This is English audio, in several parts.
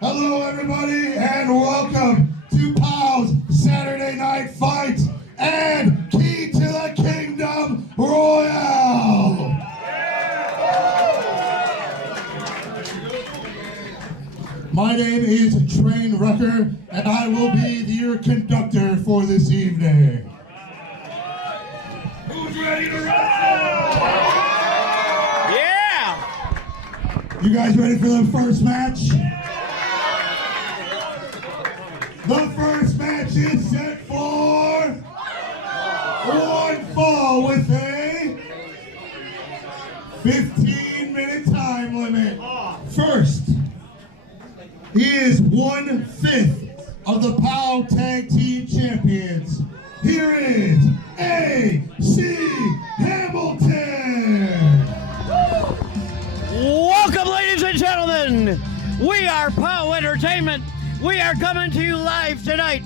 Hello, everybody, and welcome to POW's Saturday Night Fight and Key to the Kingdom Royale. My name is Train Rucker, and I will be your conductor for this evening. Who's ready to wrestle? Yeah! You guys ready for the first match? The first match is set for one fall with a 15-minute time limit. First, he is 1/5 of the POW Tag Team Champions. Here is AC Hamilton. Welcome, ladies and gentlemen. We are POW Entertainment. We are coming to you live tonight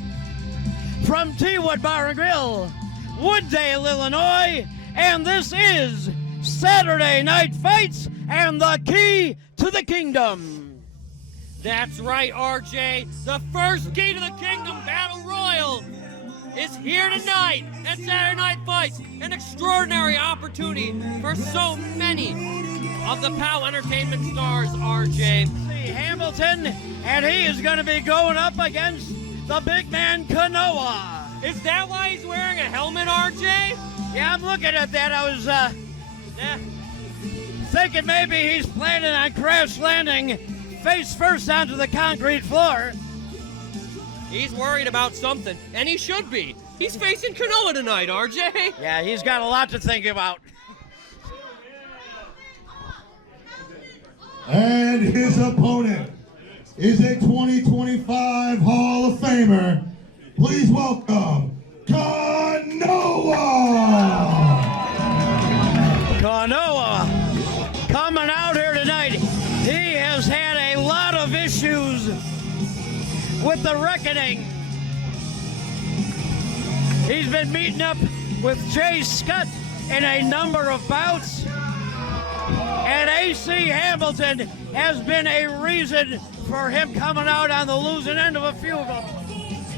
from T-Wood Bar and Grill, Wooddale, Illinois, and this is Saturday Night Fights and the Key to the Kingdom. That's right, RJ. The first Key to the Kingdom Battle Royal is here tonight at Saturday Night Fights. An extraordinary opportunity for so many of the POW Entertainment stars, RJ. Hamilton, and he is going to be going up against the big man Kanoa. Is that why he's wearing a helmet, RJ? Yeah, I'm looking at that. I was thinking maybe he's planning on crash landing face first onto the concrete floor. He's worried about something, and he should be. He's facing Kanoa tonight, RJ. Yeah, he's got a lot to think about. And his opponent is a 2025 Hall of Famer. Please welcome Kanoa! Kanoa coming out here tonight. He has had a lot of issues with the Reckoning. He's been meeting up with Jay Scott in a number of bouts. And AC Hamilton has been a reason for him coming out on the losing end of a few of them.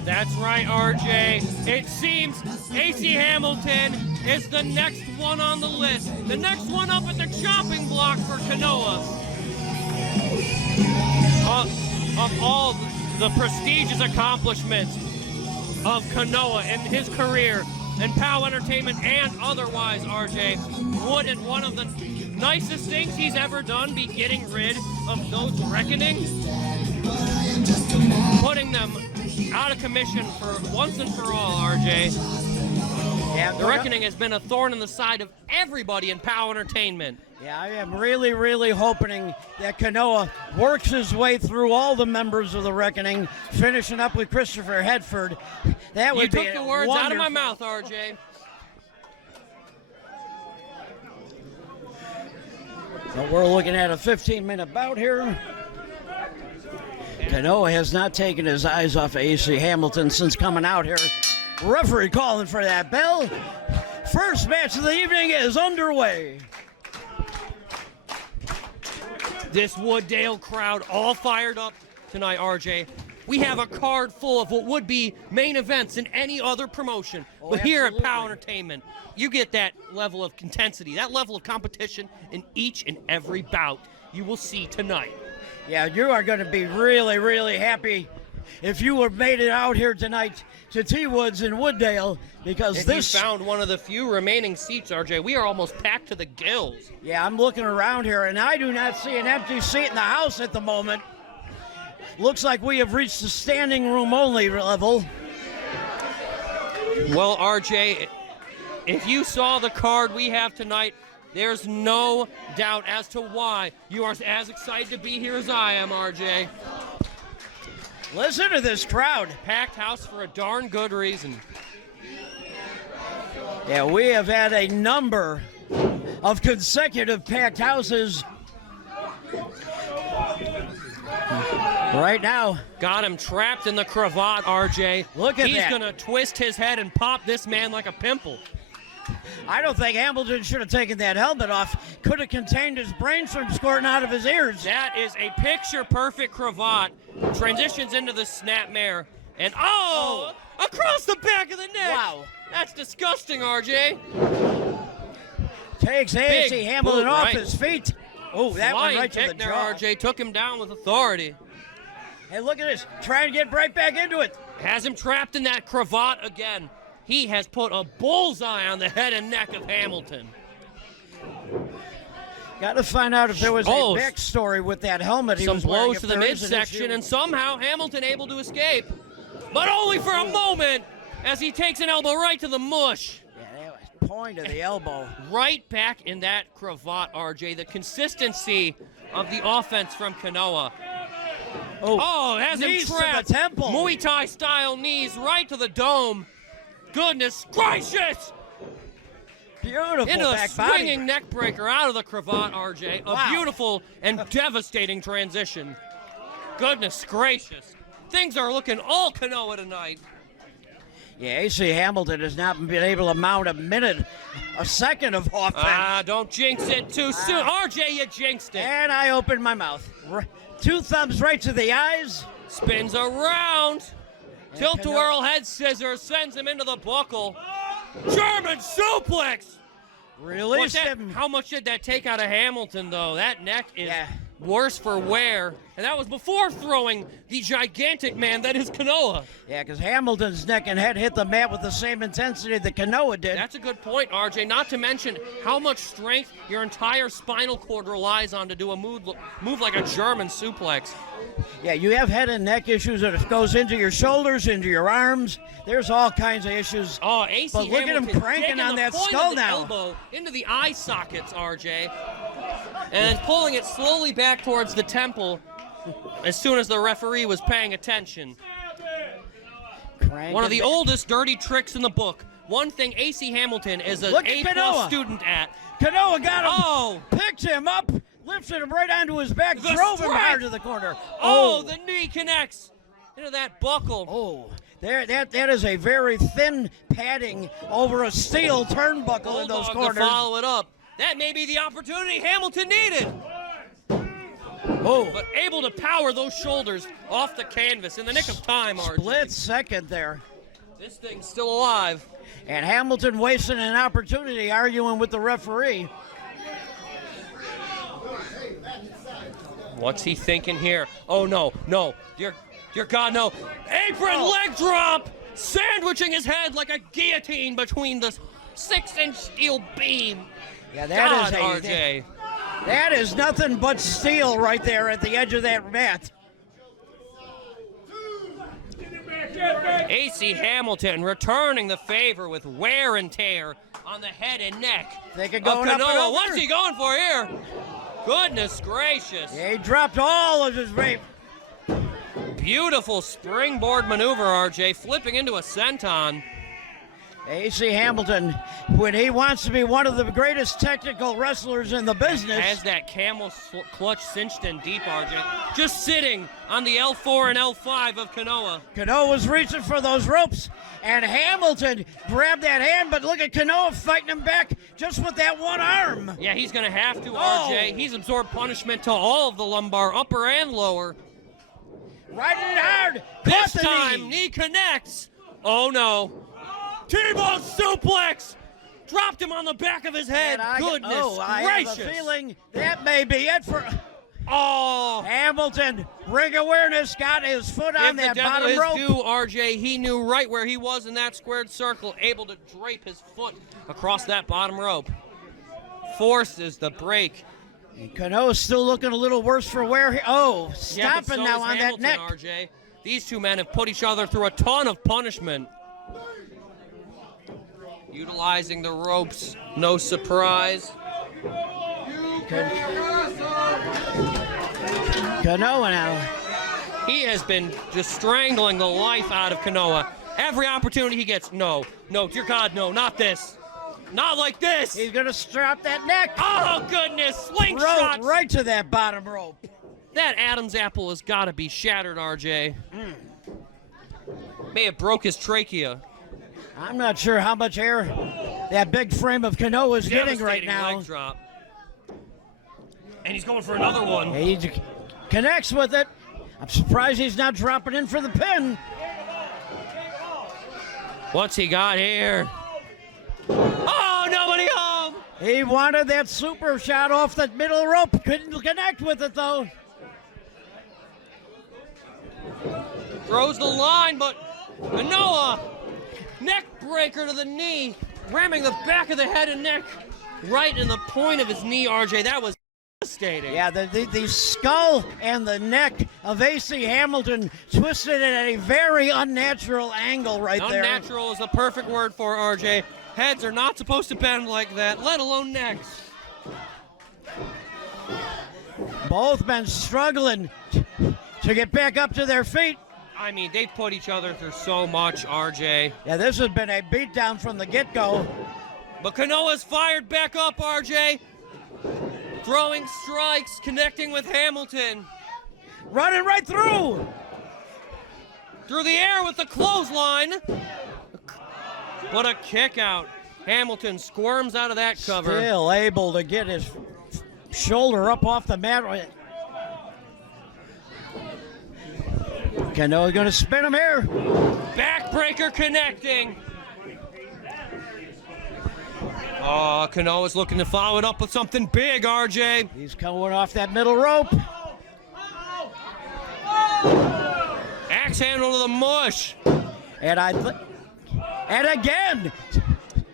That's right, RJ. It seems AC Hamilton is the next one on the list. The next one up at the chopping block for Kanoa. Of all the prestigious accomplishments of Kanoa in his career in POW Entertainment and otherwise, RJ, wouldn't one of the nicest things he's ever done be getting rid of those Reckoning? Putting them out of commission for once and for all, RJ. Yeah, the Reckoning has been a thorn in the side of everybody in POW Entertainment. Yeah, I am really, really hoping that Kanoa works his way through all the members of the Reckoning, finishing up with Christopher Hedford. That would be You took the words out of my mouth, RJ. So we're looking at a 15-minute bout here. Kanoa has not taken his eyes off of AC Hamilton since coming out here. Referee calling for that bell. First match of the evening is underway. This Wooddale crowd all fired up tonight, RJ. We have a card full of what would be main events in any other promotion. But here at POW Entertainment, you get that level of intensity, that level of competition in each and every bout you will see tonight. Yeah, you are going to be really, really happy if you were made it out here tonight to T-Woods in Wooddale, because if you found one of the few remaining seats, RJ, we are almost packed to the gills. Yeah, I'm looking around here, and I do not see an empty seat in the house at the moment. Looks like we have reached the standing room only level. Well, RJ, if you saw the card we have tonight, there's no doubt as to why you are as excited to be here as I am, RJ. Listen to this crowd. Packed house for a darn good reason. Yeah, we have had a number of consecutive packed houses. Right now. Got him trapped in the cravat, RJ. Look at that. He's going to twist his head and pop this man like a pimple. I don't think Hamilton should have taken that helmet off. Could have contained his brains from squirting out of his ears. That is a picture-perfect cravat. Transitions into the snapmare. And, across the back of the neck. Wow. That's disgusting, RJ. Takes A.C. Hamilton boot, off right. his feet. Oh, that Flying one right to kick the there, jaw. RJ. Took him down with authority. Hey, look at this. Trying to get right back into it. Has him trapped in that cravat again. He has put a bullseye on the head and neck of Hamilton. Got to find out if there was a backstory with that helmet he Some was wearing. blows to the midsection, and somehow Hamilton able to escape. But only for a moment as he takes an elbow right to the mush. Yeah, that was point of the elbow. Right back in that cravat, RJ. The consistency of the offense from Kanoa. Has him knees trapped. to the temple. Muay Thai style knees right to the dome. Goodness gracious! Beautiful Into a back body. swinging neck breaker out of the cravat, RJ. A beautiful and devastating transition. Goodness gracious. Things are looking all Kanoa tonight. Yeah, A.C. Hamilton has not been able to mount a second of offense. Don't jinx it too soon. RJ, you jinxed it. And I opened my mouth. Two thumbs right to the eyes. Spins around. And Tilt-a-whirl head scissors sends him into the buckle. German suplex. Release him. How much did that take out of Hamilton, though? That neck is worse for wear. And that was before throwing the gigantic man that is Kanoa. Yeah, because Hamilton's neck and head hit the mat with the same intensity that Kanoa did. That's a good point, RJ. Not to mention how much strength your entire spinal cord relies on to do a move like a German suplex. Yeah, you have head and neck issues that it goes into your shoulders, into your arms. There's all kinds of issues. AC but look Hamilton at him cranking on that skull now. Elbow into the eye sockets, RJ, and pulling it slowly back towards the temple as soon as the referee was paying attention. One of the oldest dirty tricks in the book. One thing AC Hamilton is an A+ student at. Kanoa got him. Picked him up. Lifted him right onto his back, drove him hard to the corner. The knee connects into that buckle. That is a very thin padding over a steel turnbuckle in those corners. To follow it up. That may be the opportunity Hamilton needed. But able to power those shoulders off the canvas in the nick of time, RJ. Split second there. This thing's still alive. And Hamilton wasting an opportunity arguing with the referee. What's he thinking here? Oh, no. Dear God, no. Apron leg drop! Sandwiching his head like a guillotine between the 6-inch steel beam. Yeah, RJ. That is nothing but steel right there at the edge of that mat. AC Hamilton returning the favor with wear and tear on the head and neck They could go up and over. What's he going for here? Goodness gracious. Yeah, he dropped all of his weight. Beautiful springboard maneuver, RJ, flipping into a senton. AC Hamilton, when he wants to be one of the greatest technical wrestlers in the business. Has that camel clutch cinched in deep, RJ. Just sitting on the L4 and L5 of Kanoa. Kanoa was reaching for those ropes, and Hamilton grabbed that hand, but look at Kanoa fighting him back just with that one arm. Yeah, he's going to have to, RJ. He's absorbed punishment to all of the lumbar, upper and lower. Riding it hard. This time, knee connects. Oh, no. T-bone suplex! Dropped him on the back of his head. Goodness gracious. I have a feeling that may be it for... Hamilton, ring awareness, got his foot on that bottom rope. If the devil is due, RJ, he knew right where he was in that squared circle, able to drape his foot across that bottom rope. Forces the break. Kanoa's still looking a little worse for wear. Stopping now on Hamilton, that neck. RJ. These two men have put each other through a ton of punishment. Utilizing the ropes, no surprise. Kanoa now. He has been just strangling the life out of Kanoa. Every opportunity he gets, no, dear God, no, not this. Not like this. He's going to strap that neck. Oh, goodness, slingshot. Right to that bottom rope. That Adam's apple has got to be shattered, RJ. May have broke his trachea. I'm not sure how much air that big frame of Kanoa is getting right Devastating now. leg drop. And he's going for another one. He connects with it. I'm surprised he's not dropping in for the pin. What's he got here? Oh, nobody home! He wanted that super shot off the middle rope. Couldn't connect with it, though. Throws the line, but Kanoa, neck breaker to the knee, ramming the back of the head and neck right in the point of his knee, RJ. That was devastating. Yeah, the skull and the neck of AC Hamilton twisted at a very unnatural angle right there. Unnatural is the perfect word for RJ. Heads are not supposed to bend like that, let alone necks. Both men struggling to get back up to their feet. I mean, they put each other through so much, RJ. Yeah, this has been a beatdown from the get-go. But Kanoa's fired back up, RJ. Throwing strikes, connecting with Hamilton. Running right through. Through the air with the clothesline. What a kick out. Hamilton squirms out of that cover. Still able to get his shoulder up off the mat. Kanoa going to spin him here. Backbreaker connecting. Oh, Kanoa's looking to follow it up with something big, RJ. He's coming off that middle rope. Axe handle to the mush. And again,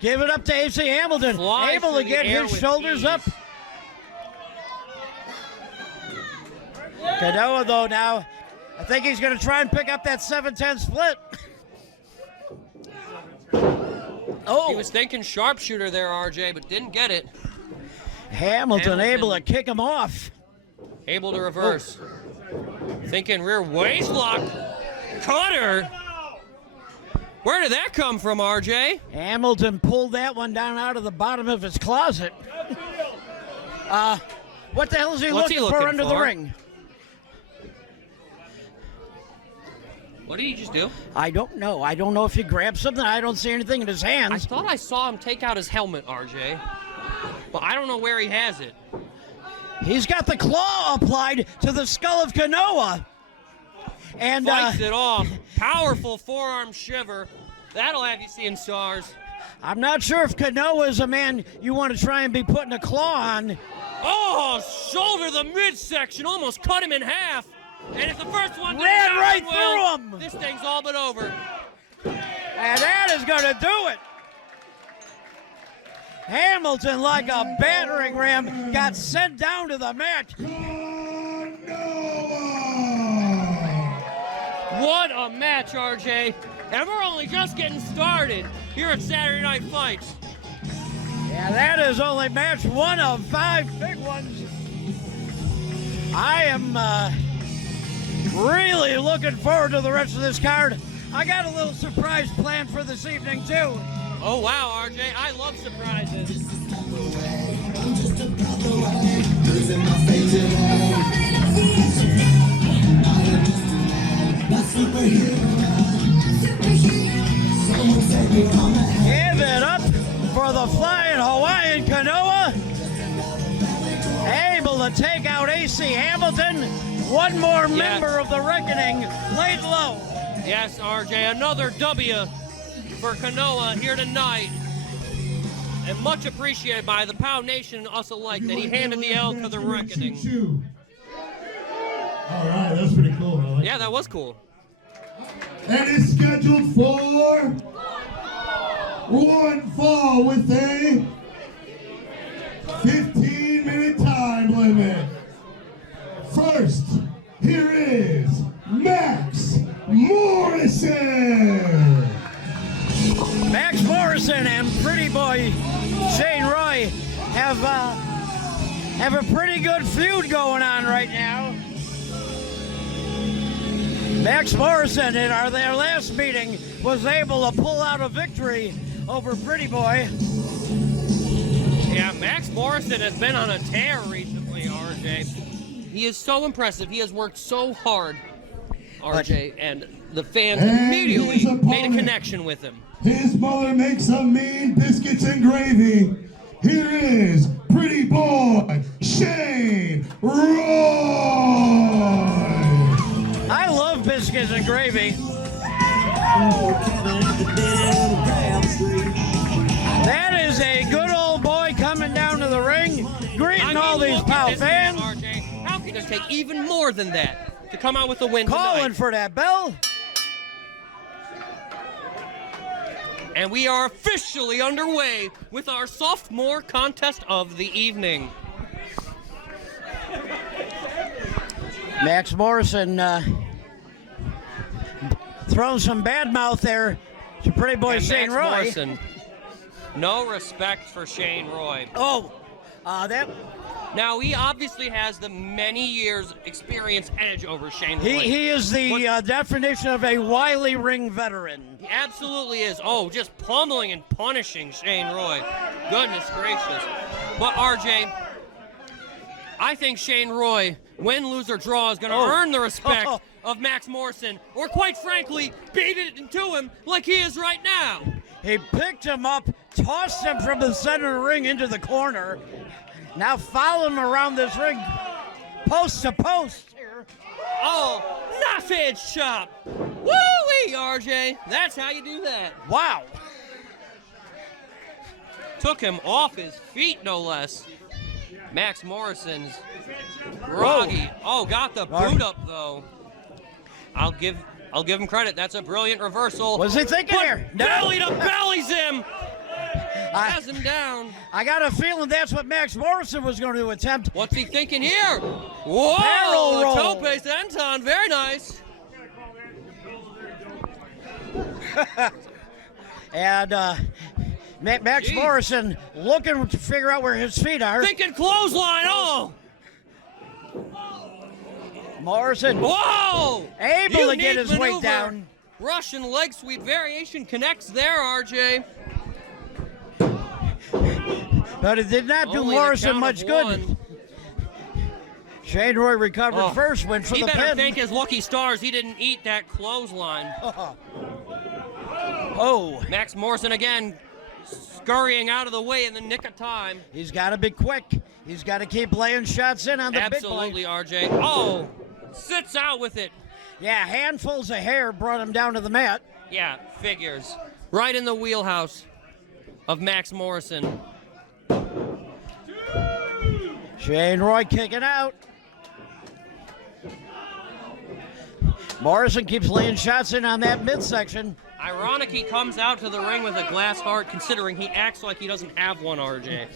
give it up to AC Hamilton. Flies Able through to the get air his with shoulders ease. up. Kanoa, though, now, I think he's going to try and pick up that 7-10 split. He was thinking sharpshooter there, RJ, but didn't get it. Hamilton able to kick him off. Able to reverse. Thinking rear waist lock. Cutter. Where did that come from, RJ? Hamilton pulled that one down out of the bottom of his closet. What the hell is he looking for under the ring? What did he just do? I don't know. I don't know if he grabbed something. I don't see anything in his I hands. thought I saw him take out his helmet, RJ. But I don't know where he has it. He's got the claw applied to the skull of Kanoa. And Fights it off. Powerful forearm shiver. That'll have you seeing stars. I'm not sure if Kanoa is a man you want to try and be putting a claw on. Oh, shoulder the midsection. Almost cut him in half. And if the first one ran right through him. This thing's all but over. And that is going to do it. Hamilton, like a battering ram, got sent down to the mat. What a match, RJ. And we're only just getting started here at Saturday Night Fights. Yeah, that is only match one of 5 big ones. I am really looking forward to the rest of this card. I got a little surprise planned for this evening, too. Oh, wow, RJ. I love surprises. Give it up for the flying Hawaiian Kanoa. Able to take out AC Hamilton. One more member of the Reckoning laid low. Yes, RJ, another W for Kanoa here tonight. And much appreciated by the POW Nation and us alike that he handed the L to the Reckoning. All right, that's pretty cool. I like Yeah, that was cool. And it's scheduled for one fall with a 15-minute time limit. First, here is Max Morrison. Max Morrison and Pretty Boy Shane Roy have a pretty good feud going on right now. Max Morrison in their last meeting was able to pull out a victory over Pretty Boy. Yeah, Max Morrison has been on a tear recently, RJ. He is so impressive. He has worked so hard. RJ, and the fans And immediately his made a opponent. connection with him. His mother makes some mean biscuits and gravy. Here is pretty boy Shane Roy. I love biscuits and gravy. That is a good old boy coming down to the ring, greeting all these look at POW this man, fans, RJ. How can it take even more than that to come out with a win calling tonight? for that bell. And we are officially underway with our sophomore contest of the evening. Max Morrison throwing some bad mouth there to pretty boy And Shane Max Roy. Morrison, no respect for Shane Roy. Oh, that Now, he obviously has the many years experience edge over Shane Roy. he is the definition of a wily ring veteran. He absolutely is. Oh, just pummeling and punishing Shane Roy. Goodness gracious. But RJ, I think Shane Roy, win, lose, or draw, is going to earn the respect of Max Morrison, or quite frankly, beat it into him like he is right now. He picked him up, tossed him from the center of the ring into the corner. Now follow him around this ring, post to post here. Oh, knife edge chop. Woo-wee, RJ. That's how you do that. Wow. Took him off his feet, no less. Max Morrison's groggy. Oh, got the boot up, though. I'll give him credit. That's a brilliant reversal. What's he thinking But here? No. belly to bellies him. Has him down. I got a feeling that's what Max Morrison was going to attempt. What's he thinking here? Whoa! Barrel roll. Tope senton. Very nice. And Max Jeez. Morrison looking to figure out where his feet are. Thinking clothesline. Oh! Morrison Whoa! able to get Unique his weight maneuver. down. Russian leg sweep variation connects there, RJ. But it did not do Only the Morrison count much of good. one. Shane Roy recovered Oh, first, went for he the better pin. thank his lucky stars he didn't eat that clothesline. Oh, Max Morrison again scurrying out of the way in the nick of time. he's got to be quick. He's got to keep laying shots in on the Absolutely, big boy. RJ. Oh, sits out with it. Yeah, handfuls of hair brought him down to the mat. Yeah, figures. Right in the wheelhouse of Max Morrison. Shane Roy kicking out. Morrison keeps laying shots in on that midsection. Ironic he comes out to the ring with a glass heart, considering he acts like he doesn't have one, RJ.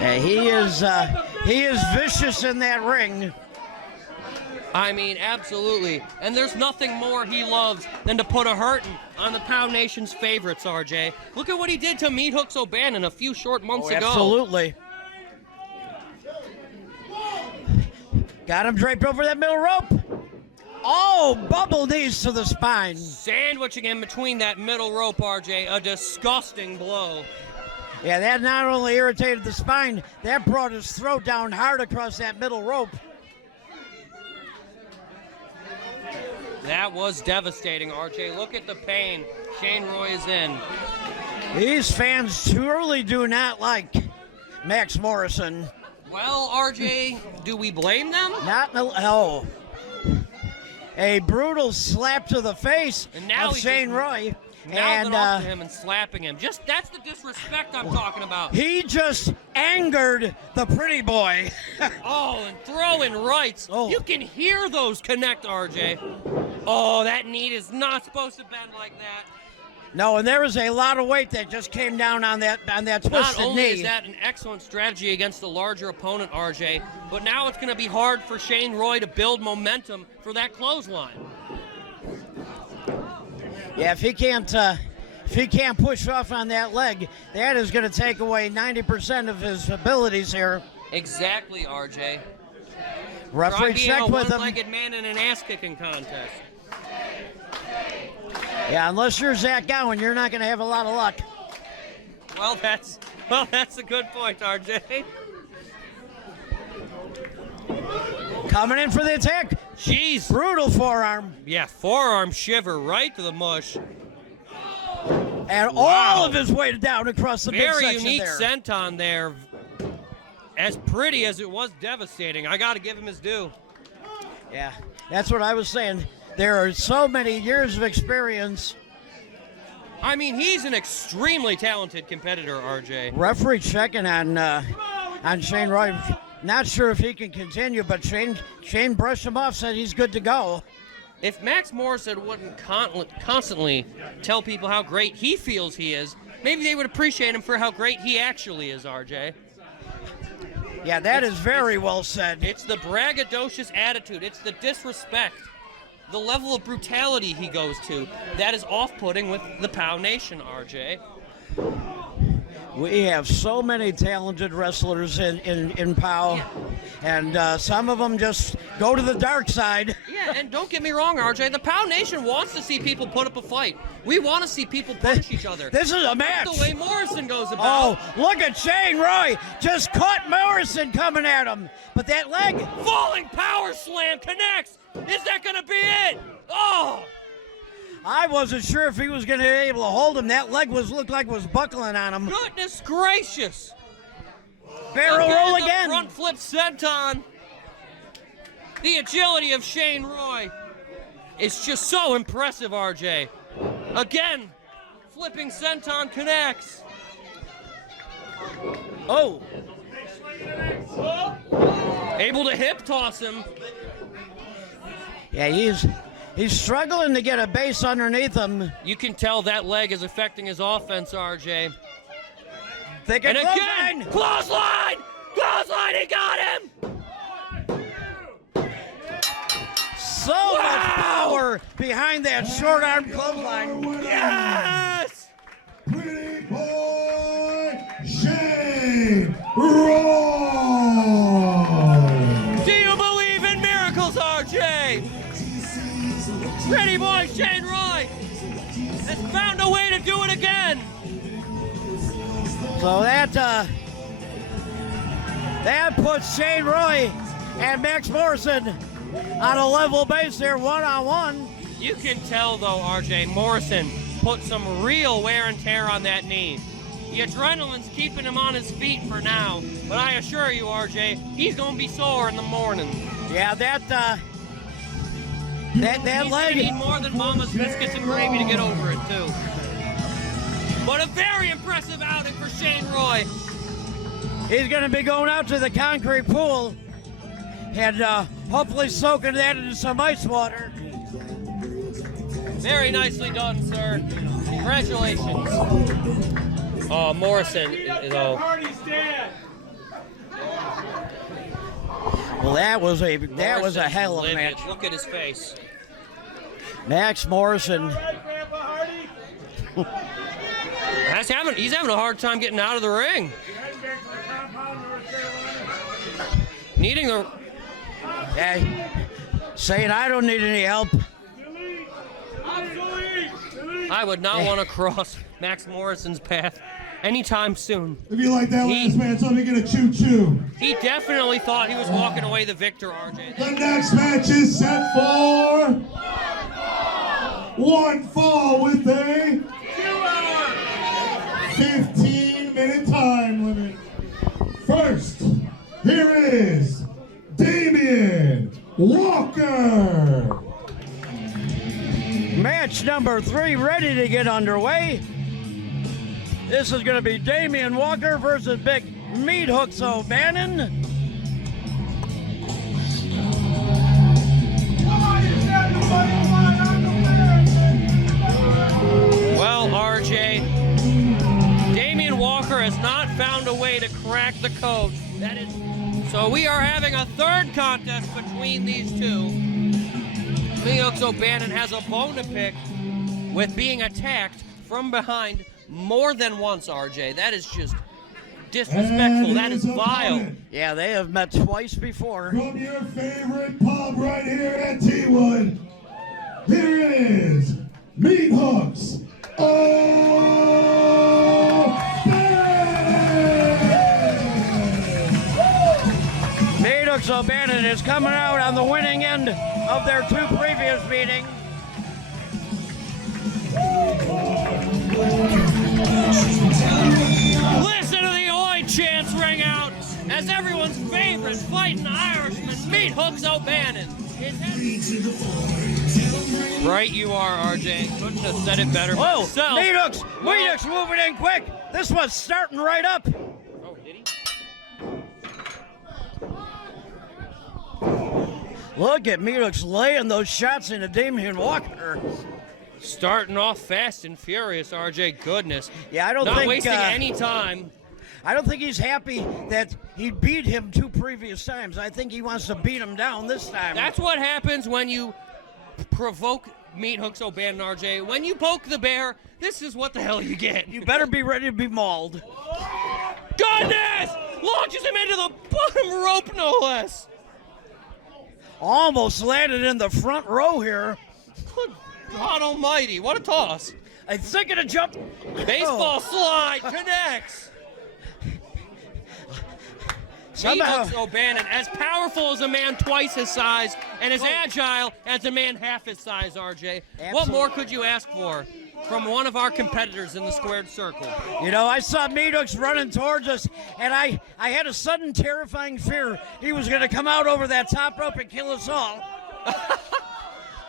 Yeah, he is vicious in that ring. I mean, absolutely. And there's nothing more he loves than to put a hurting on the POW Nation's favorites, RJ. Look at what he did to Meathooks O'Bannon a few short months ago. Absolutely. Got him draped over that middle rope. Oh, bubble knees to the spine. Sandwiching him between that middle rope, RJ. A disgusting blow. Yeah, that not only irritated the spine, that brought his throat down hard across that middle rope. That was devastating, RJ. Look at the pain Shane Roy is in. These fans truly do not like Max Morrison. Well, RJ, do we blame them? Not in the, oh. A brutal slap to the face And now of he's Shane just Roy. Mouthing off to him and slapping him. That's the disrespect I'm talking about. He just angered the pretty boy. Oh, and throwing rights. Oh. You can hear those connect, RJ. Oh, that knee is not supposed to bend like that. No, and there was a lot of weight that just came down on that twisted Not only knee. is that an excellent strategy against a larger opponent, RJ, but now it's going to be hard for Shane Roy to build momentum for that clothesline. Yeah, if he can't push off on that leg, that is going to take away 90% of his abilities here. Exactly, RJ. Referee Try being a checked with him. one-legged man in an ass-kicking contest. Yeah, unless you're Zach Gowen, you're not going to have a lot of luck. Well, that's a good point, RJ. Coming in for the attack. Jeez. Brutal forearm. Yeah, forearm shiver right to the mush. And all of his weight down across the Very midsection unique there. senton there. As pretty as it was devastating. I got to give him his due. Yeah, that's what I was saying. There are so many years of experience. I mean, he's an extremely talented competitor, RJ. Referee checking on Shane Roy. Not sure if he can continue, but Shane brushed him off, said he's good to go. If Max Morrison wouldn't constantly tell people how great he feels he is, maybe they would appreciate him for how great he actually is, RJ. Yeah, that is very well said. It's the braggadocious attitude. It's the disrespect. The level of brutality he goes to. That is off-putting with the POW Nation, RJ. We have so many talented wrestlers in POW, Yeah. and some of them just go to the dark side. Yeah, and don't get me wrong, RJ. The POW Nation wants to see people put up a fight. We want to see people punch each other. This is a match. That's the way Morrison goes about. Oh, look at Shane Roy. Just caught Morrison coming at him. But that leg. Falling power slam connects. Is that going to be it? Oh! I wasn't sure if he was going to be able to hold him. That leg looked like it was buckling on him. Goodness gracious. Barrel roll again. Front flip senton. The agility of Shane Roy is just so impressive, RJ. Again, flipping senton connects. Oh. Able to hip toss him. Yeah, he's struggling to get a base underneath him. You can tell that leg is affecting his offense, RJ. And again, clothesline! Clothesline, he got him! So much power behind that short arm clothesline. Yes! Pretty boy Shane Roy. Do you believe in miracles, RJ? Pretty boy Shane Roy has found a way to do it again. So that puts Shane Roy and Max Morrison on a level base there, one-on-one. You can tell, though, RJ, Morrison put some real wear and tear on that knee. The adrenaline's keeping him on his feet for now, but I assure you, RJ, he's going to be sore in the morning. Yeah, that He's gonna leg. need more than Mama's biscuits and gravy to get over it, too. But a very impressive outing for Shane Roy. He's going to be going out to the concrete pool and hopefully soaking that into some ice water. Very nicely done, sir. Congratulations. Oh, Morrison, Well, that was a hell of a livid. match. Look at his face. Max Morrison. He's having a hard time getting out of the ring. Needing the... Yeah, saying I don't need any help. I would not want to cross Max Morrison's path anytime soon. If you like that last match, let me get a choo-choo. He definitely thought he was walking away the victor, RJ. The next match is set for one fall with a 15-minute time limit. First, here is Damien Walker. Match number 3 ready to get underway. This is going to be Damien Walker versus Big Meathooks O'Bannon. Well, RJ, Damien Walker has not found a way to crack the code. So we are having a third contest between these two. Meathooks O'Bannon has a bone to pick with being attacked from behind more than once, RJ. That is just disrespectful. That is vile. Yeah, they have met twice before. From your favorite pub right here at T-Wood, here is Meathooks Meathooks O'Bannon O'Bannon is coming out on the winning end of their 2 previous meetings. Listen to the oi chants ring out as everyone's favorite fighting Irishman, Meathooks O'Bannon. Right you are, RJ. Couldn't have said it better Whoa, myself. Meathooks moving in quick. This one's starting right up. Oh, did he? Look at Meathooks laying those shots into Damien Walker. Starting off fast and furious, RJ. Goodness. Yeah, I don't Not think wasting any time. I don't think he's happy that he beat him 2 previous times. I think he wants to beat him down this time. That's what happens when you provoke Meathooks O'Bannon, RJ. When you poke the bear, this is what the hell you get. You better be ready to be mauled. Goodness! Launches him into the bottom rope, no less. Almost landed in the front row here. Good God almighty, what a toss. I think it'll jump. Baseball slide connects. Meathooks O'Bannon, as powerful as a man twice his size and as agile as a man half his size, RJ. Absolutely. What more could you ask for from one of our competitors in the squared circle? You know, I saw Meathooks running towards us, and I had a sudden terrifying fear he was going to come out over that top rope and kill us all.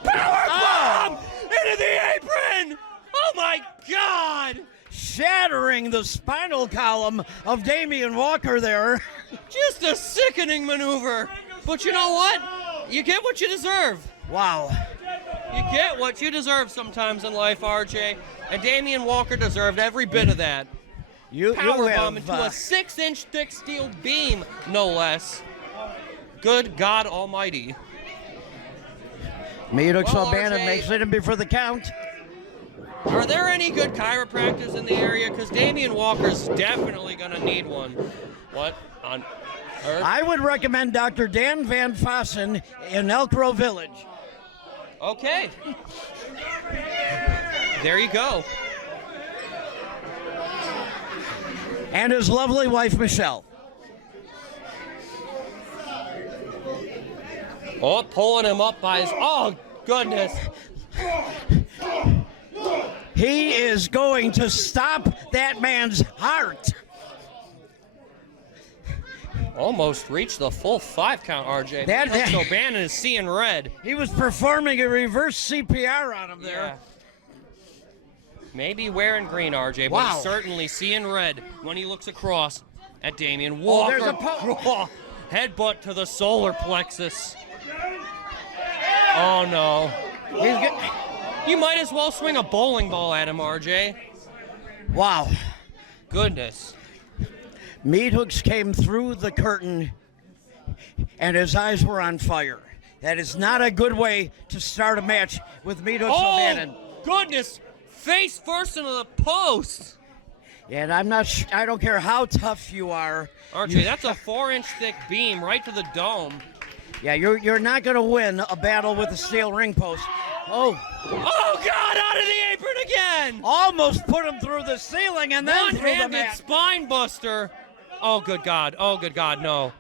Power bomb into the apron! Oh my God! Shattering the spinal column of Damien Walker there. Just a sickening maneuver. But you know what? You get what you deserve. Wow. You get what you deserve sometimes in life, RJ. And Damien Walker deserved every bit of that. Powerbomb into a 6-inch thick steel beam, no less. Good God Almighty. Meathooks Well, O'Bannon RJ, makes it in before the count. Are there any good chiropractors in the area? Because Damien Walker's definitely going to need one. What on earth? I would recommend Dr. Dan Van Fossen in Elk Grove Village. Okay. There you go. And his lovely wife, Michelle. Oh, pulling him up by his... Oh, goodness. He is going to stop that man's heart. Almost reached the full 5 count, RJ. Meathooks O'Bannon is seeing red. He was performing a reverse CPR on him there. Yeah. Maybe wearing green, RJ, but Wow. he's certainly seeing red when he looks across at Damien Walker. there's a Headbutt to the solar plexus. Oh, no. You might as well swing a bowling ball at him, RJ. Wow. Goodness. Meathooks came through the curtain, and his eyes were on fire. That is not a good way to start a match with Meathooks O'Bannon. Goodness. Face first into the post. And I don't care how tough you are. RJ, that's a 4-inch thick beam right to the dome. Yeah, you're not going to win a battle with a steel ring post. Oh, God, out of the apron again. Almost put him through the ceiling and then through the One-handed mat. spine buster. Oh, good God. Oh, good God, no.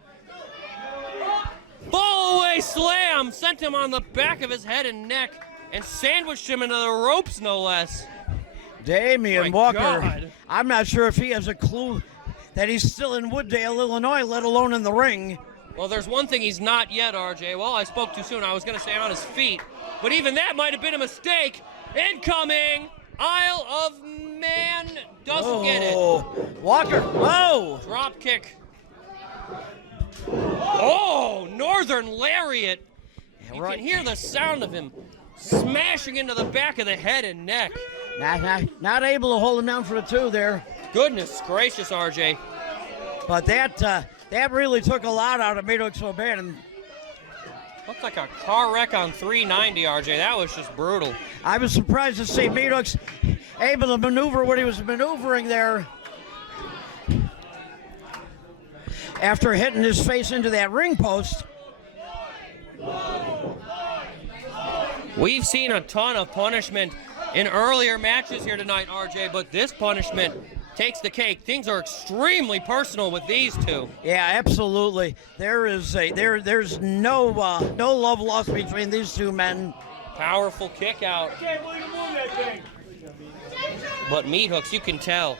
Fall away slam sent him on the back of his head and neck and sandwiched him into the ropes, no less. Damien My Walker, God. I'm not sure if he has a clue that he's still in Wooddale, Illinois, let alone in the ring. Well, there's one thing he's not yet, RJ. Well, I spoke too soon. I was going to say on his feet. But even that might have been a mistake. Incoming! Isle of Man doesn't get it. Walker, whoa! Drop kick. Oh, Northern Lariat. You right. can hear the sound of him smashing into the back of the head and neck. Not able to hold him down for the 2 there. Goodness gracious, RJ. But that really took a lot out of Meathooks O'Bannon. Looked like a car wreck on 390, RJ. That was just brutal. I was surprised to see Meathooks able to maneuver what he was maneuvering there after hitting his face into that ring post. We've seen a ton of punishment in earlier matches here tonight, RJ, but this punishment takes the cake. Things are extremely personal with these two. Yeah, absolutely. There's no love lost between these two men. Powerful kick out. But Meathooks, you can tell,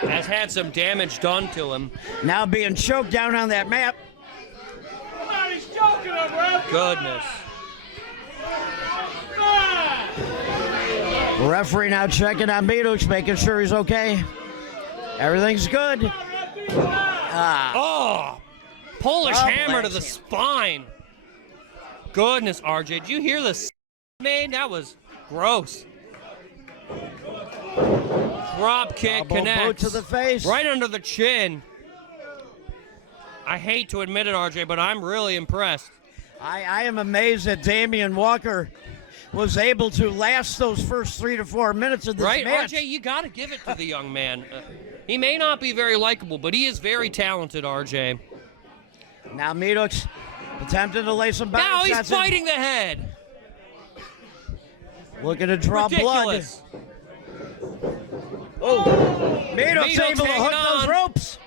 has had some damage done to him. Now being choked down on that map. Goodness. Referee now checking on Meathooks, making sure he's okay. Everything's good. Polish hammer to blast the him. spine. Goodness, RJ, did you hear the made? That was gross. Drop kick Elbow boot connects to the face. right under the chin. I hate to admit it, RJ, but I'm really impressed. I am amazed that Damien Walker was able to last those first 3 to 4 minutes of this Right, match. RJ, you got to give it to the young man. He may not be very likable, but he is very talented, RJ. Now Meathooks attempting to lay some bounce Now he's shots in. fighting the head. Looking to draw Ridiculous. blood. Oh, Meathooks Meathooks able to hanging hook those on. ropes.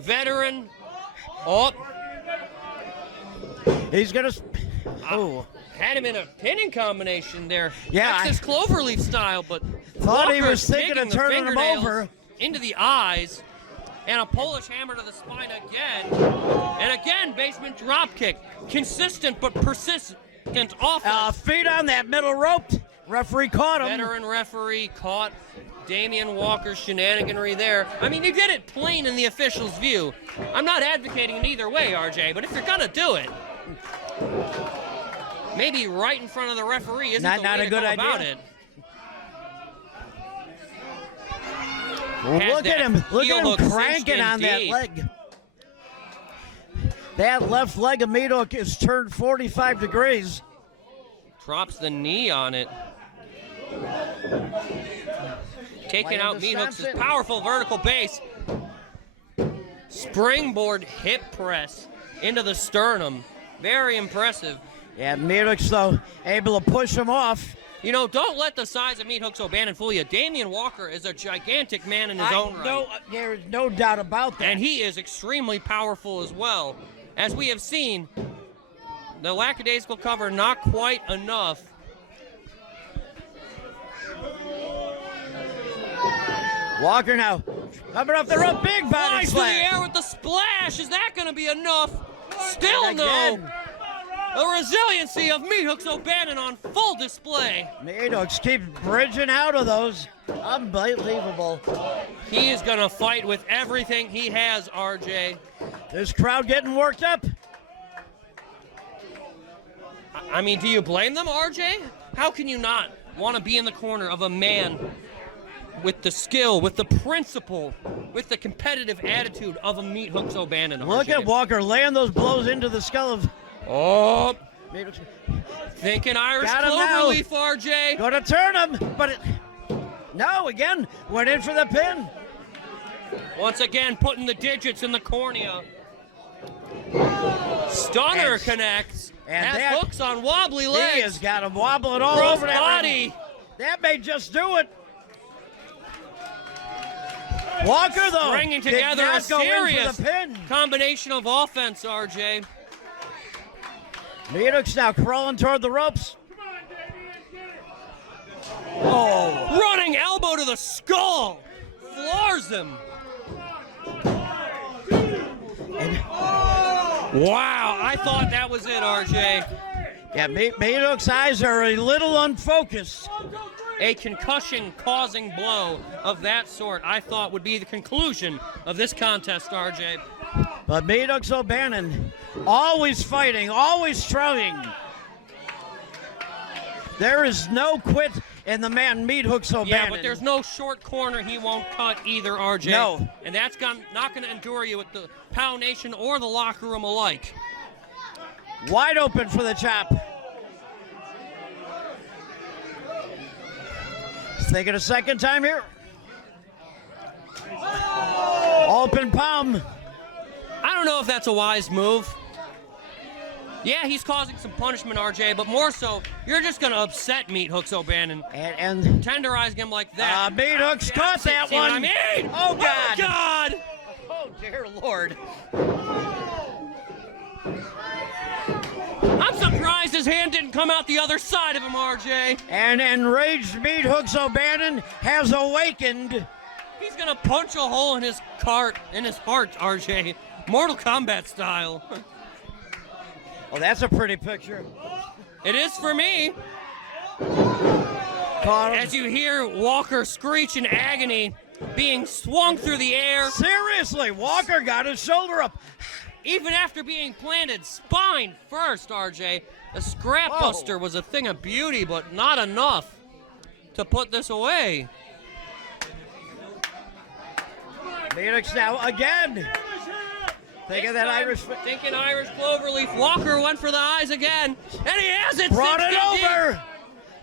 Veteran. Oh, He's gonna. Oh, had him in a pinning combination there. Yeah, That's his cloverleaf style, but thought he Walker was thinking digging of the turning him fingernails over. into the eyes, and a Polish hammer to the spine again, and again basement drop kick, consistent but persistent offense. feet on that middle rope. Referee caught him. Veteran referee caught Damien Walker's shenaniganry there. I mean, he did it plain in the official's view. I'm not advocating it either way, RJ, but if you're gonna do it, maybe right in front of the referee isn't Not the way a to good go idea. about it. Look at him! Look heel at him hook cinched cranking in on that deep. leg. That left leg of Meathooks is turned 45 degrees. Drops the knee on it. Taking out Meathooks' powerful vertical base. Springboard hip press into the sternum. Very impressive. Yeah, Meathooks though able to push him off. You know, don't let the size of Meathooks O'Bannon fool you. Damien Walker is a gigantic man in his own right. There is no doubt about that. And he is extremely powerful as well. As we have seen, the lackadaisical cover not quite enough. Walker now coming off the rope, big body Flies through the slam. air with the splash. Is that going to be enough? Still And no. again. The resiliency of Meathooks O'Bannon on full display. Meathooks keep bridging out of those. Unbelievable. He is going to fight with everything he has, RJ. This crowd getting worked up. I mean, do you blame them, RJ? How can you not want to be in the corner of a man with the skill, with the principle, with the competitive attitude of a Meathooks O'Bannon, RJ? Look at Walker laying those blows into the skull of Oh, Meathooks. thinking Irish Got him now. cloverleaf, RJ. Gonna turn him, but no, again, went in for the pin. Once again, putting the digits in the cornea. Stunner And- connects. and Has that- hooks on wobbly He legs. has got him wobbling all Cross over that body. ring. That may just do it. Walker, though, Bringing did together a not go in serious for the pin. combination of offense, RJ. Meathooks now crawling toward the ropes. Oh, Running elbow to the skull. Floors him. Wow, I thought that was it, RJ. yeah, Meathooks' eyes are a little unfocused. A concussion-causing blow of that sort, I thought, would be the conclusion of this contest, RJ. But Meathooks O'Bannon, always fighting, always trying. There is no quit in the man Meathooks O'Bannon. Yeah, but there's no short corner he won't cut either, RJ. No. And that's not going to endure you with the POW Nation or the locker room alike. Wide open for the chop. Thinking a second time here. Open palm. I don't know if that's a wise move. Yeah, he's causing some punishment, RJ, but more so, you're just going to upset Meathooks O'Bannon. And Tenderizing him like that. Meathooks caught that See one. what I mean? Oh, God. Oh, God. Oh, dear Lord. I'm surprised his hand didn't come out the other side of him, RJ. And enraged Meathooks O'Bannon has awakened. He's going to punch a hole in his heart, RJ. Mortal Kombat style. Oh, that's a pretty picture. It is for me. Caught him. As you hear Walker screech in agony, being swung through the air. Seriously, Walker got his shoulder up. Even after being planted spine first, RJ, the scrap buster was a thing of beauty, but not enough to put this away. Meathooks now again. Thinking that Irish. Thinking Irish cloverleaf. Walker went for the eyes again, and he has it. Brought it 60 over.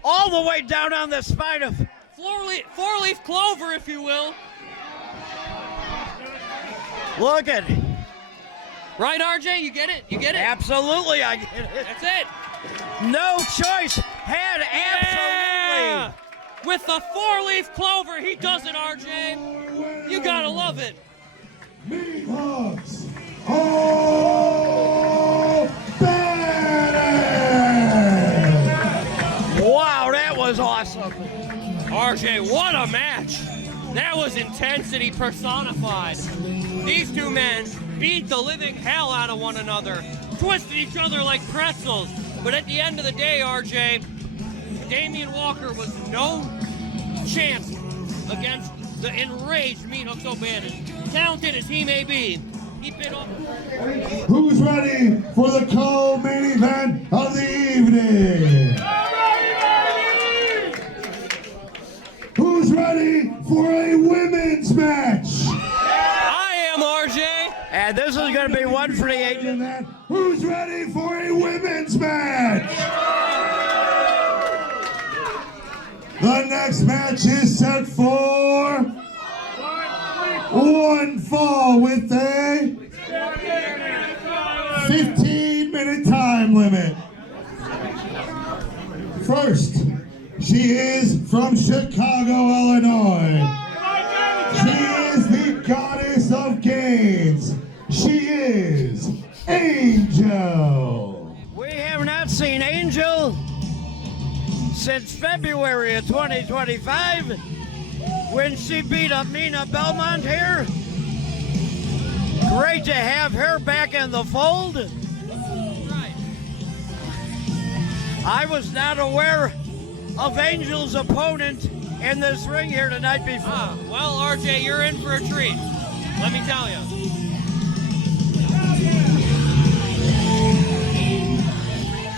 All the way down on the spine of. Four-leaf clover, if you will. Look at. Right, RJ? You get it? You get it? Absolutely, I get it. That's it. No choice. Had absolutely. Yeah! With the four-leaf clover, he does it, RJ. You gotta love it. Meathooks O'Bannon! Wow, that was awesome. RJ, what a match. That was intensity personified. These two men beat the living hell out of one another, twisted each other like pretzels. But at the end of the day, RJ, Damien Walker was no chance against the enraged Meathooks O'Bannon. Talented as he may be, he bit off. Who's ready for the co-main event of the evening? Who's ready for a women's match? I am, RJ. And this is going to be one for the agent. Who's ready for a women's match? The next match is set for one fall with a 15-minute time limit. First, she is from Chicago, Illinois. She is the goddess of games. She is Angel. We have not seen Angel since February of 2025 when she beat up Nina Belmont here. Great to have her back in the fold. Right. I was not aware of Angel's opponent in this ring here tonight before. Well, RJ, you're in for a treat. Let me tell you.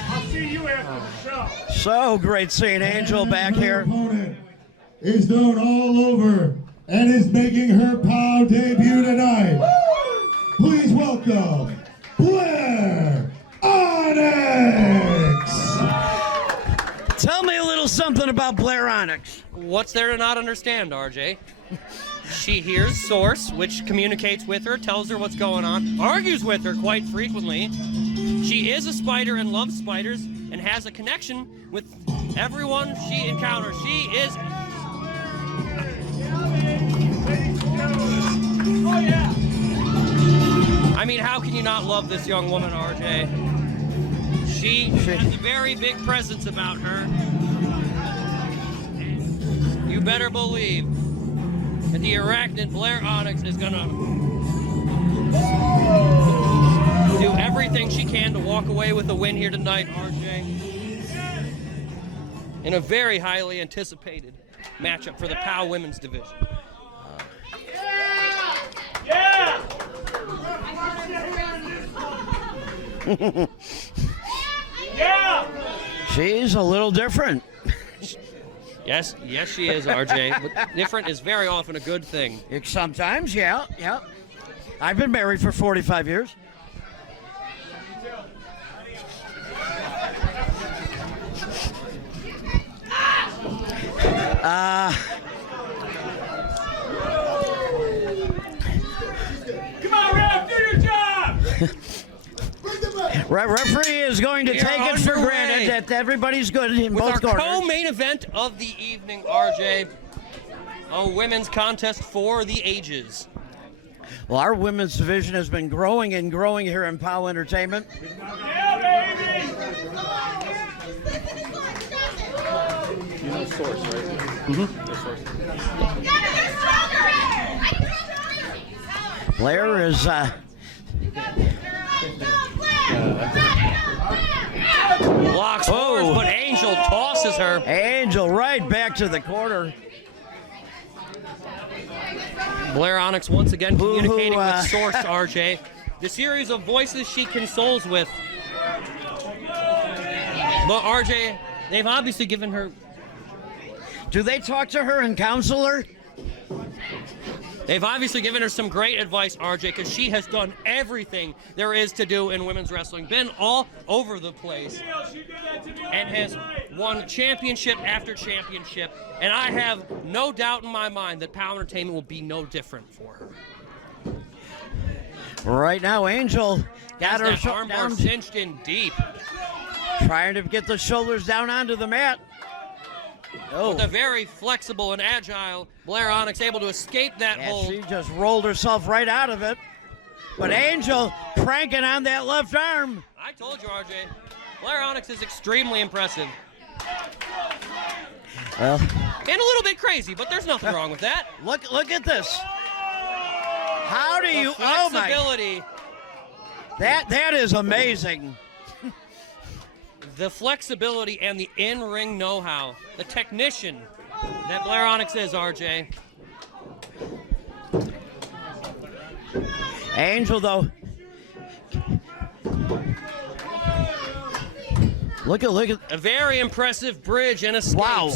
I'll see you after the show. So great seeing Angel back here. Opponent is known all over and is making her POW debut tonight. Please welcome Blair Onyx. Tell me a little something about Blair Onyx. What's there to not understand, RJ? She hears Source, which communicates with her, tells her what's going on, argues with her quite frequently. She is a spider and loves spiders and has a connection with everyone she encounters. She is... Oh, yeah. I mean, how can you not love this young woman, RJ? She has a very big presence about her. You better believe that the arachnid Blair Onyx is gonna do everything she can to walk away with a win here tonight, RJ. In a very highly anticipated matchup for the POW Women's Division. Yeah. Yeah. She's a little different. Yes, she is, RJ. But different is very often a good thing. Sometimes, yeah. I've been married for 45 years. Come on, Ralph, do your job. Referee is going to We are take it for underway. granted that everybody's good in With our both corners. co-main event of the evening, RJ. A women's contest for the ages. Well, our women's division has been growing and growing here in POW Entertainment. Yeah, baby! You know Source, right? Mm-hmm. The Source. Blair is Blocks forwards, but Angel tosses her. Angel right back to the corner. Blair Onyx once again communicating Boo-hoo, with Source, RJ. The series of voices she consoles with. But RJ, they've obviously given her... Do they talk to her and counsel her? They've obviously given her some great advice, RJ, because she has done everything there is to do in women's wrestling. Been all over the place. And has won championship after championship. And I have no doubt in my mind that POW Entertainment will be no different for her. Right now, Angel got her That shoulders armbar down, cinched in deep. trying to get the shoulders down onto the mat. Oh, With a very flexible and agile Blair Onyx able to escape that and hold. she just rolled herself right out of it. But Angel cranking on that left arm. I told you, RJ. Blair Onyx is extremely impressive. Well, And a little bit crazy, but there's nothing wrong with that. look at this. How do you? The Oh my! flexibility. That is amazing. The flexibility and the in-ring know-how. The technician that Blair Onyx is, RJ. Angel though. Look at. A very impressive bridge and escapes. Wow.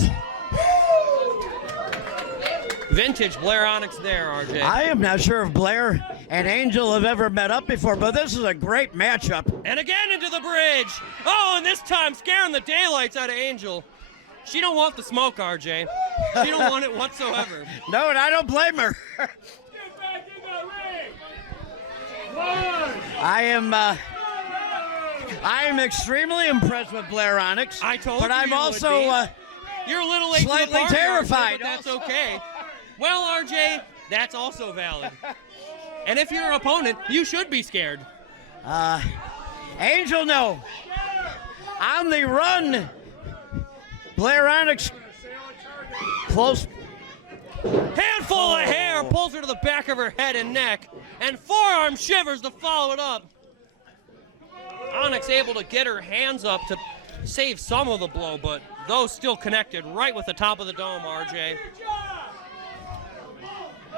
Vintage Blair Onyx there, RJ. I am not sure if Blair and Angel have ever met up before, but this is a great matchup. And again into the bridge. Oh, and this time scaring the daylights out of Angel. She don't want the smoke, RJ. She don't want it whatsoever. No, and I don't blame her. Get back in the ring! One! I am extremely impressed with Blair Onyx. I told but you I'm you would also be. You're a little late to the slightly party, terrified RJ, but that's also. okay. Well, RJ, that's also valid. And if you're an opponent, you should be scared. Angel, no. On the run. Blair Onyx close. Handful of hair pulls her to the back of her head and neck, and forearm shivers to follow it up. Onyx able to get her hands up to save some of the blow, but those still connected right with the top of the dome, RJ.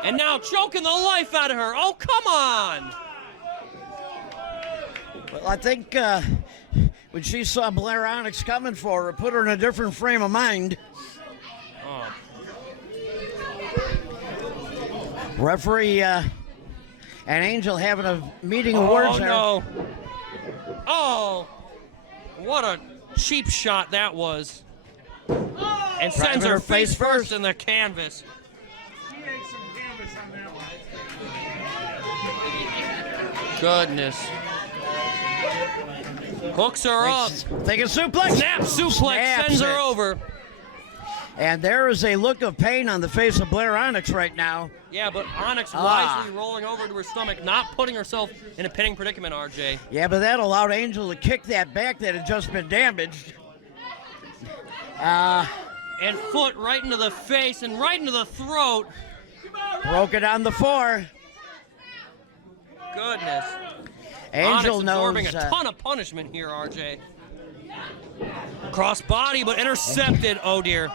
And now choking the life out of her. Oh, come on! Well, I think when she saw Blair Onyx coming for her, it put her in a different frame of mind. Oh. Referee and Angel having a meeting of words there. Oh, no. Oh, what a cheap shot that was. And sends Driving her her face face first first. in the canvas. She ate some canvas on that one. Goodness. Hooks her up. Take a suplex. Snap suplex Snaps sends her it. over. And there is a look of pain on the face of Blair Onyx right now. Yeah, but Onyx wisely rolling over to her stomach, not putting herself in a pinning predicament, RJ. Yeah, but that allowed Angel to kick that back that had just been damaged. And foot right into the face and right into the throat. Broke it on the floor. Goodness. Angel Onyx absorbing knows. a ton of punishment here, RJ. Cross body, but intercepted. Oh, dear.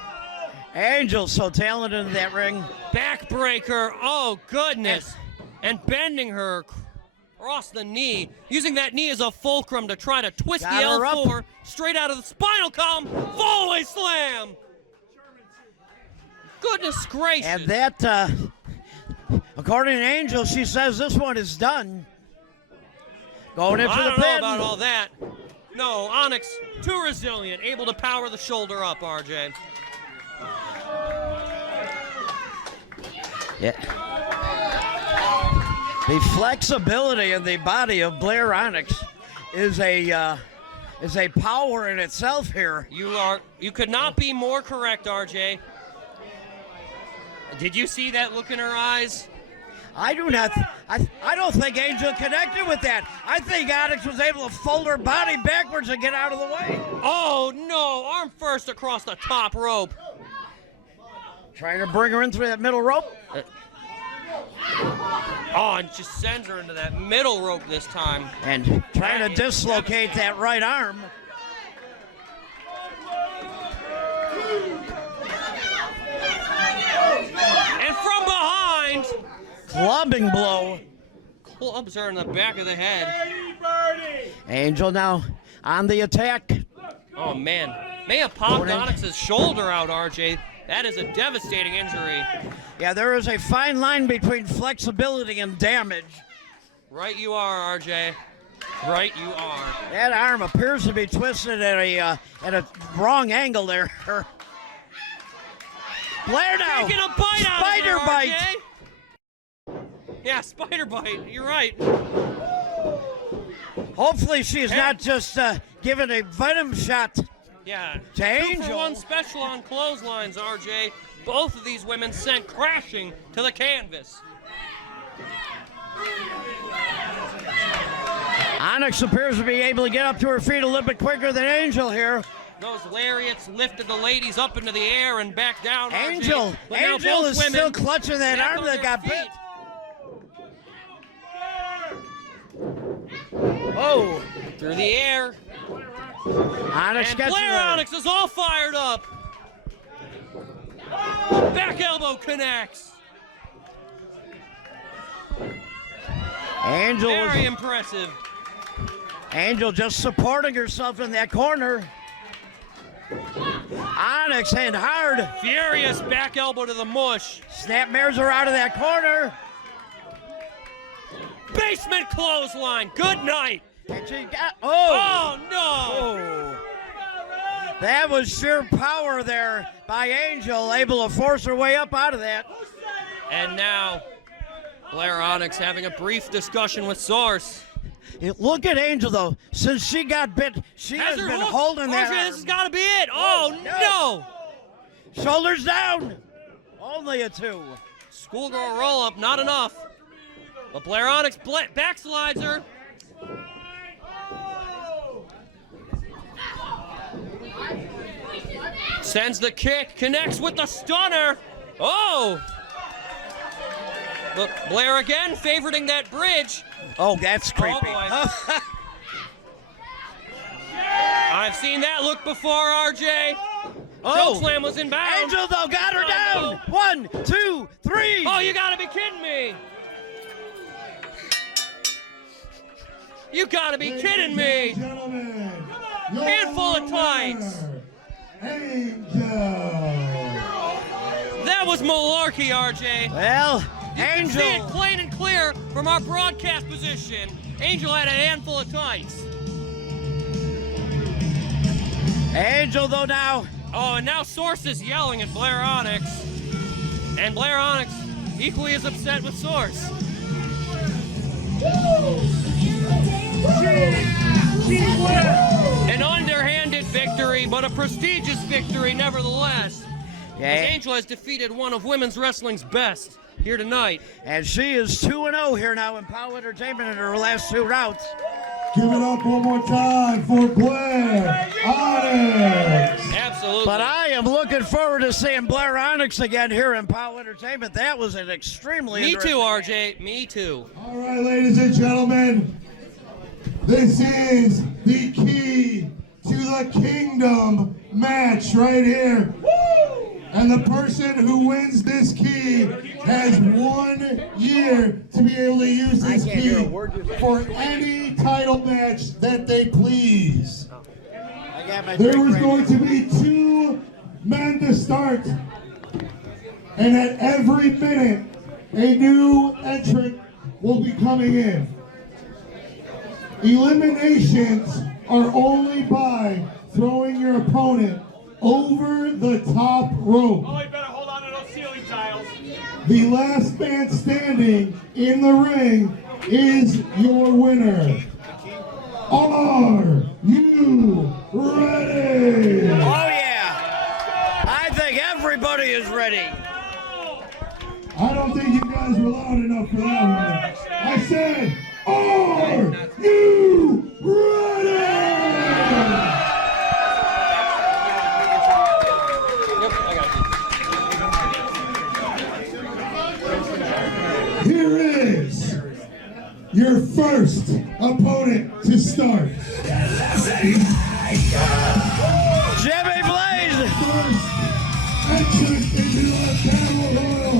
Angel so talented in that ring. Backbreaker. Oh, goodness. And bending her across the knee, using that knee as a fulcrum to try to twist Got the her up. L4 straight out of the spinal column. Foley slam. Goodness gracious. And that, according to Angel, she says this one is done. Going in for I the don't know pin. about all that. No, Onyx, too resilient, able to power the shoulder up, RJ. Yeah. The flexibility in the body of Blair Onyx is a power in itself here. You could not be more correct, RJ. Did you see that look in her eyes? I do not. I don't think Angel connected with that. I think Onyx was able to fold her body backwards and get out of the way. Oh no! Arm first across the top rope. Trying to bring her in through that middle rope. Oh, and just sends her into that middle rope this time. And trying to dislocate that right arm. And from behind, clubbing blow. Clubs her in the back of the head. Angel now on the attack. Oh man, may have popped Onyx's shoulder out, RJ. That is a devastating injury. Yeah, there is a fine line between flexibility and damage. Right you are, RJ. Right you are. That arm appears to be twisted at a wrong angle there. Blair now. Taking a bite out Spider of her, bite. RJ. Yeah, spider bite. You're right. Hopefully she's not just giving a venom shot. Yeah. To 2 Angel. for 1 special on clotheslines, RJ. Both of these women sent crashing to the canvas. Onyx appears to be able to get up to her feet a little bit quicker than Angel here. Those lariats lifted the ladies up into the air and back down. Angel is still clutching that arm that got bit. Oh, through the air. Onyx and gets Blair her. Onyx is all fired up. Back elbow connects. Angel very impressive. Angel just supporting herself in that corner. Onyx hand hard. Furious back elbow to the mush. Snapmares her out of that corner. Basement clothesline. Good night. And she got, oh no. Oh. That was sheer power there by Angel, able to force her way up out of that. And now Blair Onyx having a brief discussion with Source. Look at Angel, though. Since she got bit, she has been holding that arm. This has got to be it. Oh, no. Shoulders down. Only a 2. Schoolgirl roll-up, not enough. But Blair Onyx backslides her. Sends the kick, connects with the stunner. Oh! Look, Blair again favoriting that bridge. Oh, that's creepy. Oh, I've seen that look before, RJ. Oh, Chokeslam was inbound. Angel, though, got her down. 1, 2, 3. Oh, you gotta be kidding me. You gotta be kidding me. Handful of tights. That was malarkey, RJ. Well, You Angel. can see it plain and clear from our broadcast position. Angel had a handful of tights. Angel, though, now. Oh, and now Source is yelling at Blair Onyx. And Blair Onyx equally as upset with Source. An underhanded victory, but a prestigious victory nevertheless. Yeah. As Angel has defeated one of women's wrestling's best here tonight. And she is 2-0 here now in POWW Entertainment in her last 2 rounds. Give it up one more time for Blair Onyx. Absolutely. But I am looking forward to seeing Blair Onyx again here in POWW Entertainment. That was an extremely Me too, interesting RJ. Me too. All right, ladies and gentlemen, this is the key to the kingdom match right here. And the person who wins this key has 1 year to be able to use this key for any title match that they please. There was going to be 2 men to start, and at every minute, a new entrant will be coming in. Eliminations are only by throwing your opponent over the top rope. Oh, you better hold on to those ceiling tiles. The last man standing in the ring is your winner. ready. I don't think you guys were loud enough for that one. I said, are you ready? Here is your first opponent to start. Jimmy Blaze. First entrant into the battle royal,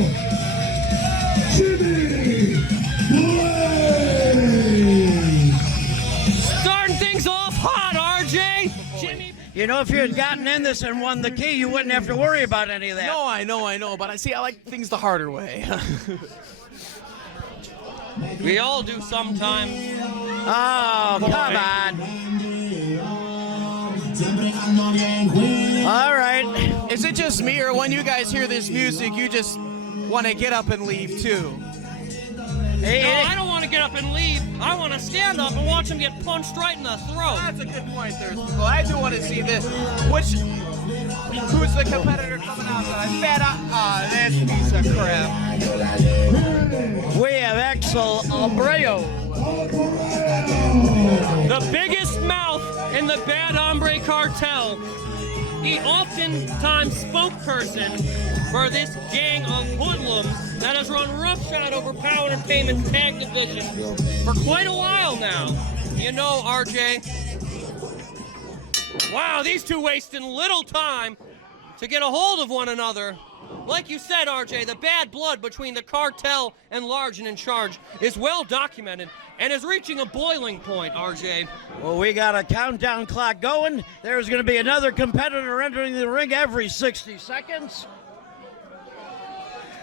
Jimmy Blaze. Starting things off hot, RJ. Jimmy. You know, if you had gotten in this and won the key, you wouldn't have to worry about any of that. No, I know, but I like things the harder way. We all do sometimes. Oh, come on. All right. Is it just me, or when you guys hear this music, you just want to get up and leave too? Hey, No, I don't want to get up and leave. I want to stand up and watch him get punched right in the throat. That's a good point there, Well, I do want to see this. Who's the competitor coming out? This piece of crap. we have Axel Abreu. The biggest mouth in the Bad Hombre Cartel. The oftentimes spokesperson for this gang of hoodlums that has run roughshod over POWW Entertainment's tag division for quite a while now. You know, RJ. Wow, these two wasting little time to get a hold of one another. Like you said, RJ, the bad blood between the cartel and Large and in charge is well documented and is reaching a boiling point, RJ. Well, we got a countdown clock going. There's going to be another competitor entering the ring every 60 seconds.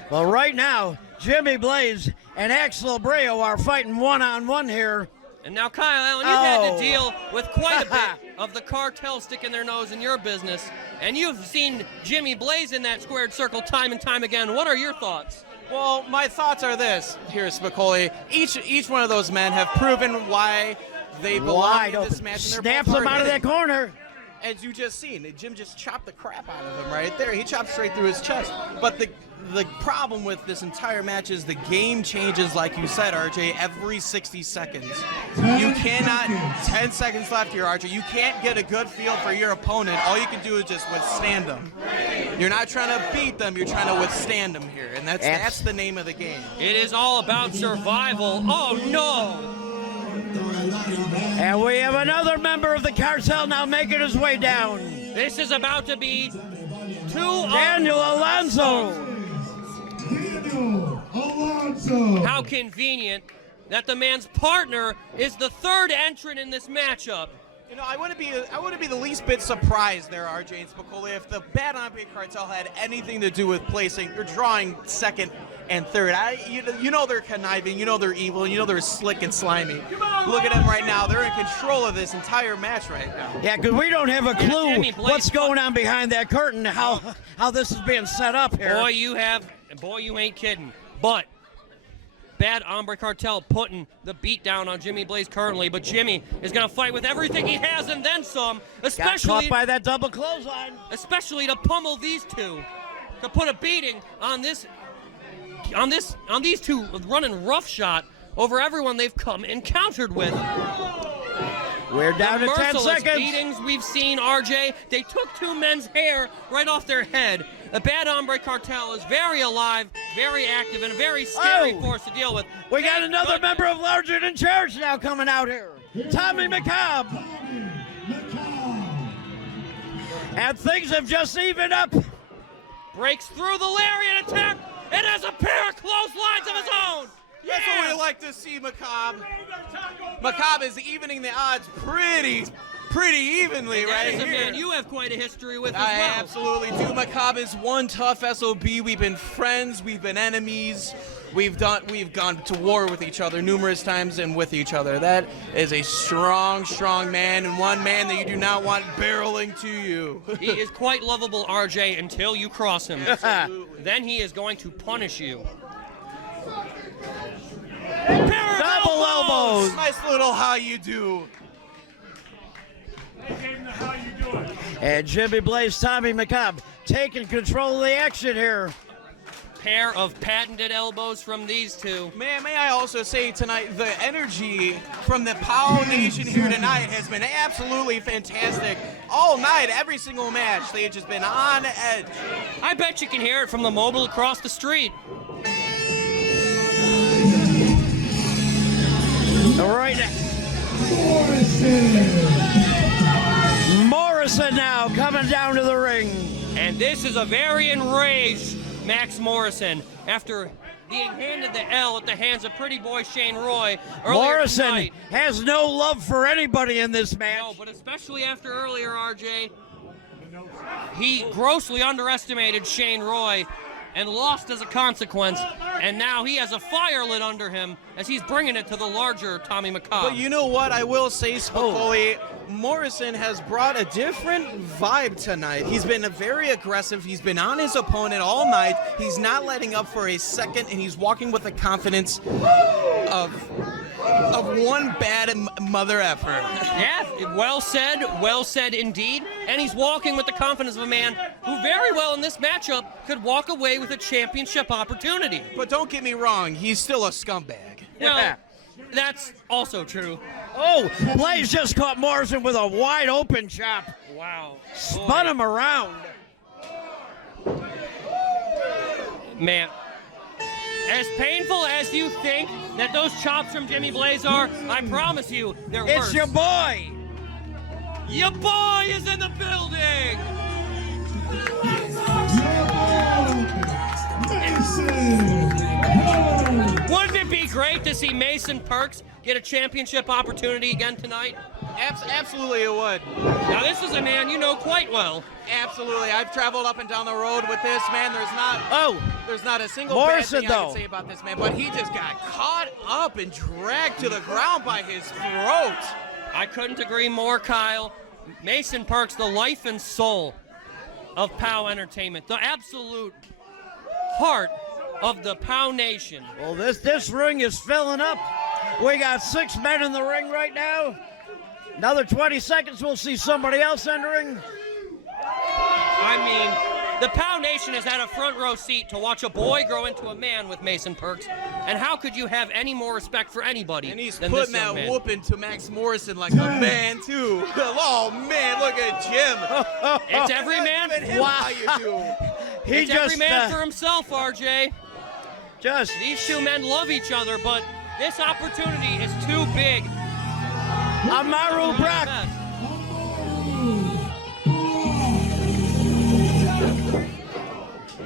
Well, right now, Jimmy Blaze and Axel Abreu are fighting one-on-one here. And now, Kyle Allen, you've had to deal with quite a bit of the cartel sticking their nose in your business, and you've seen Jimmy Blaze in that squared circle time and time again. What are your thoughts? Well, my thoughts are this. Here, Spicoli. Each one of those men have proven why they belong Wide in this open. match. And they're Snaps both him out of that hard-hitting. corner. As you just seen, Jim just chopped the crap out of him right there. He chopped straight through his chest. But the problem with this entire match is the game changes, like you said, RJ, every 60 seconds. You cannot, 10 seconds left here, RJ. You can't get a good feel for your opponent. All you can do is just withstand them. You're not trying to beat them, you're trying to withstand them here. And that's the name of the game. It is all about survival. Oh, no! And we have another member of the cartel now making his way down. This is about to be Daniel Alonso. Daniel Alonso. How convenient that the man's partner is the third entrant in this matchup. You know, I wouldn't be the least bit surprised there, RJ and Spicoli, if the Bad Hombre Cartel had anything to do with placing or drawing second and third. You know they're conniving, you know they're evil, you know they're slick and slimy. Look at them right now; they're in control of this entire match right now. Yeah, because we don't have a clue Jimmy Blaze, what's going on behind that curtain, how this is being set up here. Boy, you ain't kidding. But Bad Hombre Cartel putting the beat down on Jimmy Blaze currently, but Jimmy is going to fight with everything he has and then some, Got especially caught by that double clothesline. especially to pummel these two, to put a beating on these two running roughshod over everyone they've come encountered with. We're down The to 10 merciless seconds. beatings we've seen, RJ. They took two men's hair right off their head. The Bad Hombre Cartel is very alive, very active, and a very scary force to deal with. We got Thank another goodness. member of Larger Than Church now coming out here. Tommy McCobb. And things have just evened up. Breaks through the lariat attack and has a pair of clotheslines of his own. That's what we like to see, McCobb. McCobb is evening the odds pretty evenly That right is a here. man you have quite a history with as I well. absolutely do. McCobb is one tough SOB. We've been friends. We've been enemies. We've gone to war with each other numerous times and with each other. That is a strong man, and one man that you do not want barreling to you. He is quite lovable, RJ, until you cross him. Absolutely. Then he is going to punish you. Double elbows. Nice little how you do. How you doing? And Jimmy Blaze, Tommy McCobb taking control of the action here. Pair of patented elbows from these two. May I also say tonight, the energy from the POWW Nation here tonight has been absolutely fantastic. All night, every single match, they have just been on edge. I bet you can hear it from the mobile across the street. All right. Morrison now coming down to the ring. And this is a very enraged Max Morrison after being handed the L at the hands of pretty boy Shane Roy earlier Morrison tonight. has no love for anybody in this match. No, but especially after earlier, RJ, he grossly underestimated Shane Roy and lost as a consequence, and now he has a fire lit under him as he's bringing it to the larger Tommy McCobb. But you know what? I will say, Spicoli, Morrison has brought a different vibe tonight. He's been very aggressive. He's been on his opponent all night. He's not letting up for a second, and he's walking with the confidence of one bad mother effer. Yeah, well said indeed. And he's walking with the confidence of a man who very well in this matchup could walk away with a championship opportunity. But don't get me wrong, he's still a scumbag. Well, that's also true. Oh, Blaze just caught Morrison with a wide open chop. Wow. Spun him around. Man, as painful as you think that those chops from Jimmy Blaze are, I promise you, they're worse. It's your boy. Your boy is in the building. Wouldn't it be great to see Mason Perks get a championship opportunity again tonight? Absolutely it would. Now this is a man you know quite well. Absolutely. I've traveled up and down the road with this man. There's not a single Morrison, bad thing I though. can say about this man, but he just got caught up and dragged to the ground by his throat. I couldn't agree more, Kyle. Mason Perks, the life and soul of POW Entertainment, the absolute heart of the POW Nation. Well, this ring is filling up. We got 6 men in the ring right now. Another 20 seconds, we'll see somebody else entering. I mean, the POW Nation has had a front row seat to watch a boy grow into a man with Mason Perks, and how could you have any more respect for anybody And he's than putting this young that man? whooping to Max Morrison like a man, too. Oh, man, look at Jim. It's every man. Wow. How you do. It's every man for himself, RJ. Just These two men love each other, but this opportunity is too big. Amaru Brock.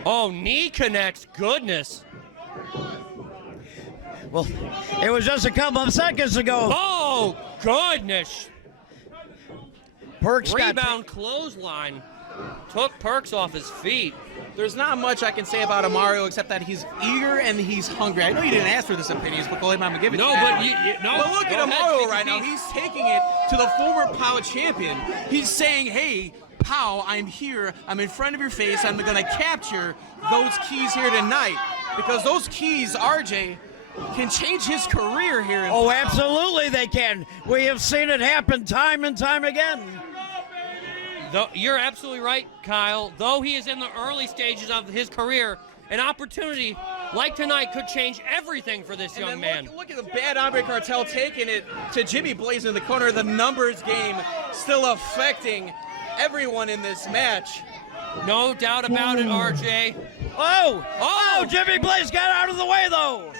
Oh, knee connects. Goodness. Well, it was just a couple of seconds ago. Oh, goodness. Perks got Rebound clothesline. Took Perks off his feet. There's not much I can say about Amaru except that he's eager and he's hungry. I know you didn't ask for this opinion, but go ahead, I'm gonna give it to you. But look at Amaru right now. He's taking it to the former POW champion. He's saying, hey, POW, I'm here. I'm in front of your face. I'm going to capture those keys here tonight. Because those keys, RJ, can change his career here. Oh, absolutely they can. We have seen it happen time and time again. You're absolutely right, Kyle. Though he is in the early stages of his career, an opportunity like tonight could change everything for this young man. Look at the Bad Hombre Cartel taking it to Jimmy Blaze in the corner. The numbers game still affecting everyone in this match. No doubt about it, RJ. Oh, Jimmy Blaze got out of the way, though.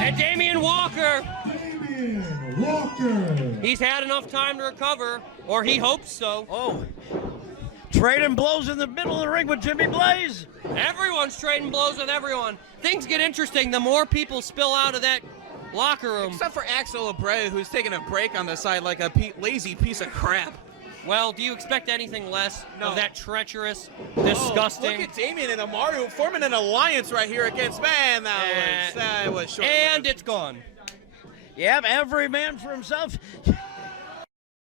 And Damien Walker. Walker. He's had enough time to recover, or he hopes so. Oh, trading blows in the middle of the ring with Jimmy Blaze. Everyone's trading blows with everyone. Things get interesting the more people spill out of that locker room. Except for Axel Abreu, who's taking a break on the side like a lazy piece of crap. Well, do you expect anything less No. of that treacherous, disgusting? Look at Damien and Amaru forming an alliance right here against, man, that was short. And it's gone. Yep, every man for himself.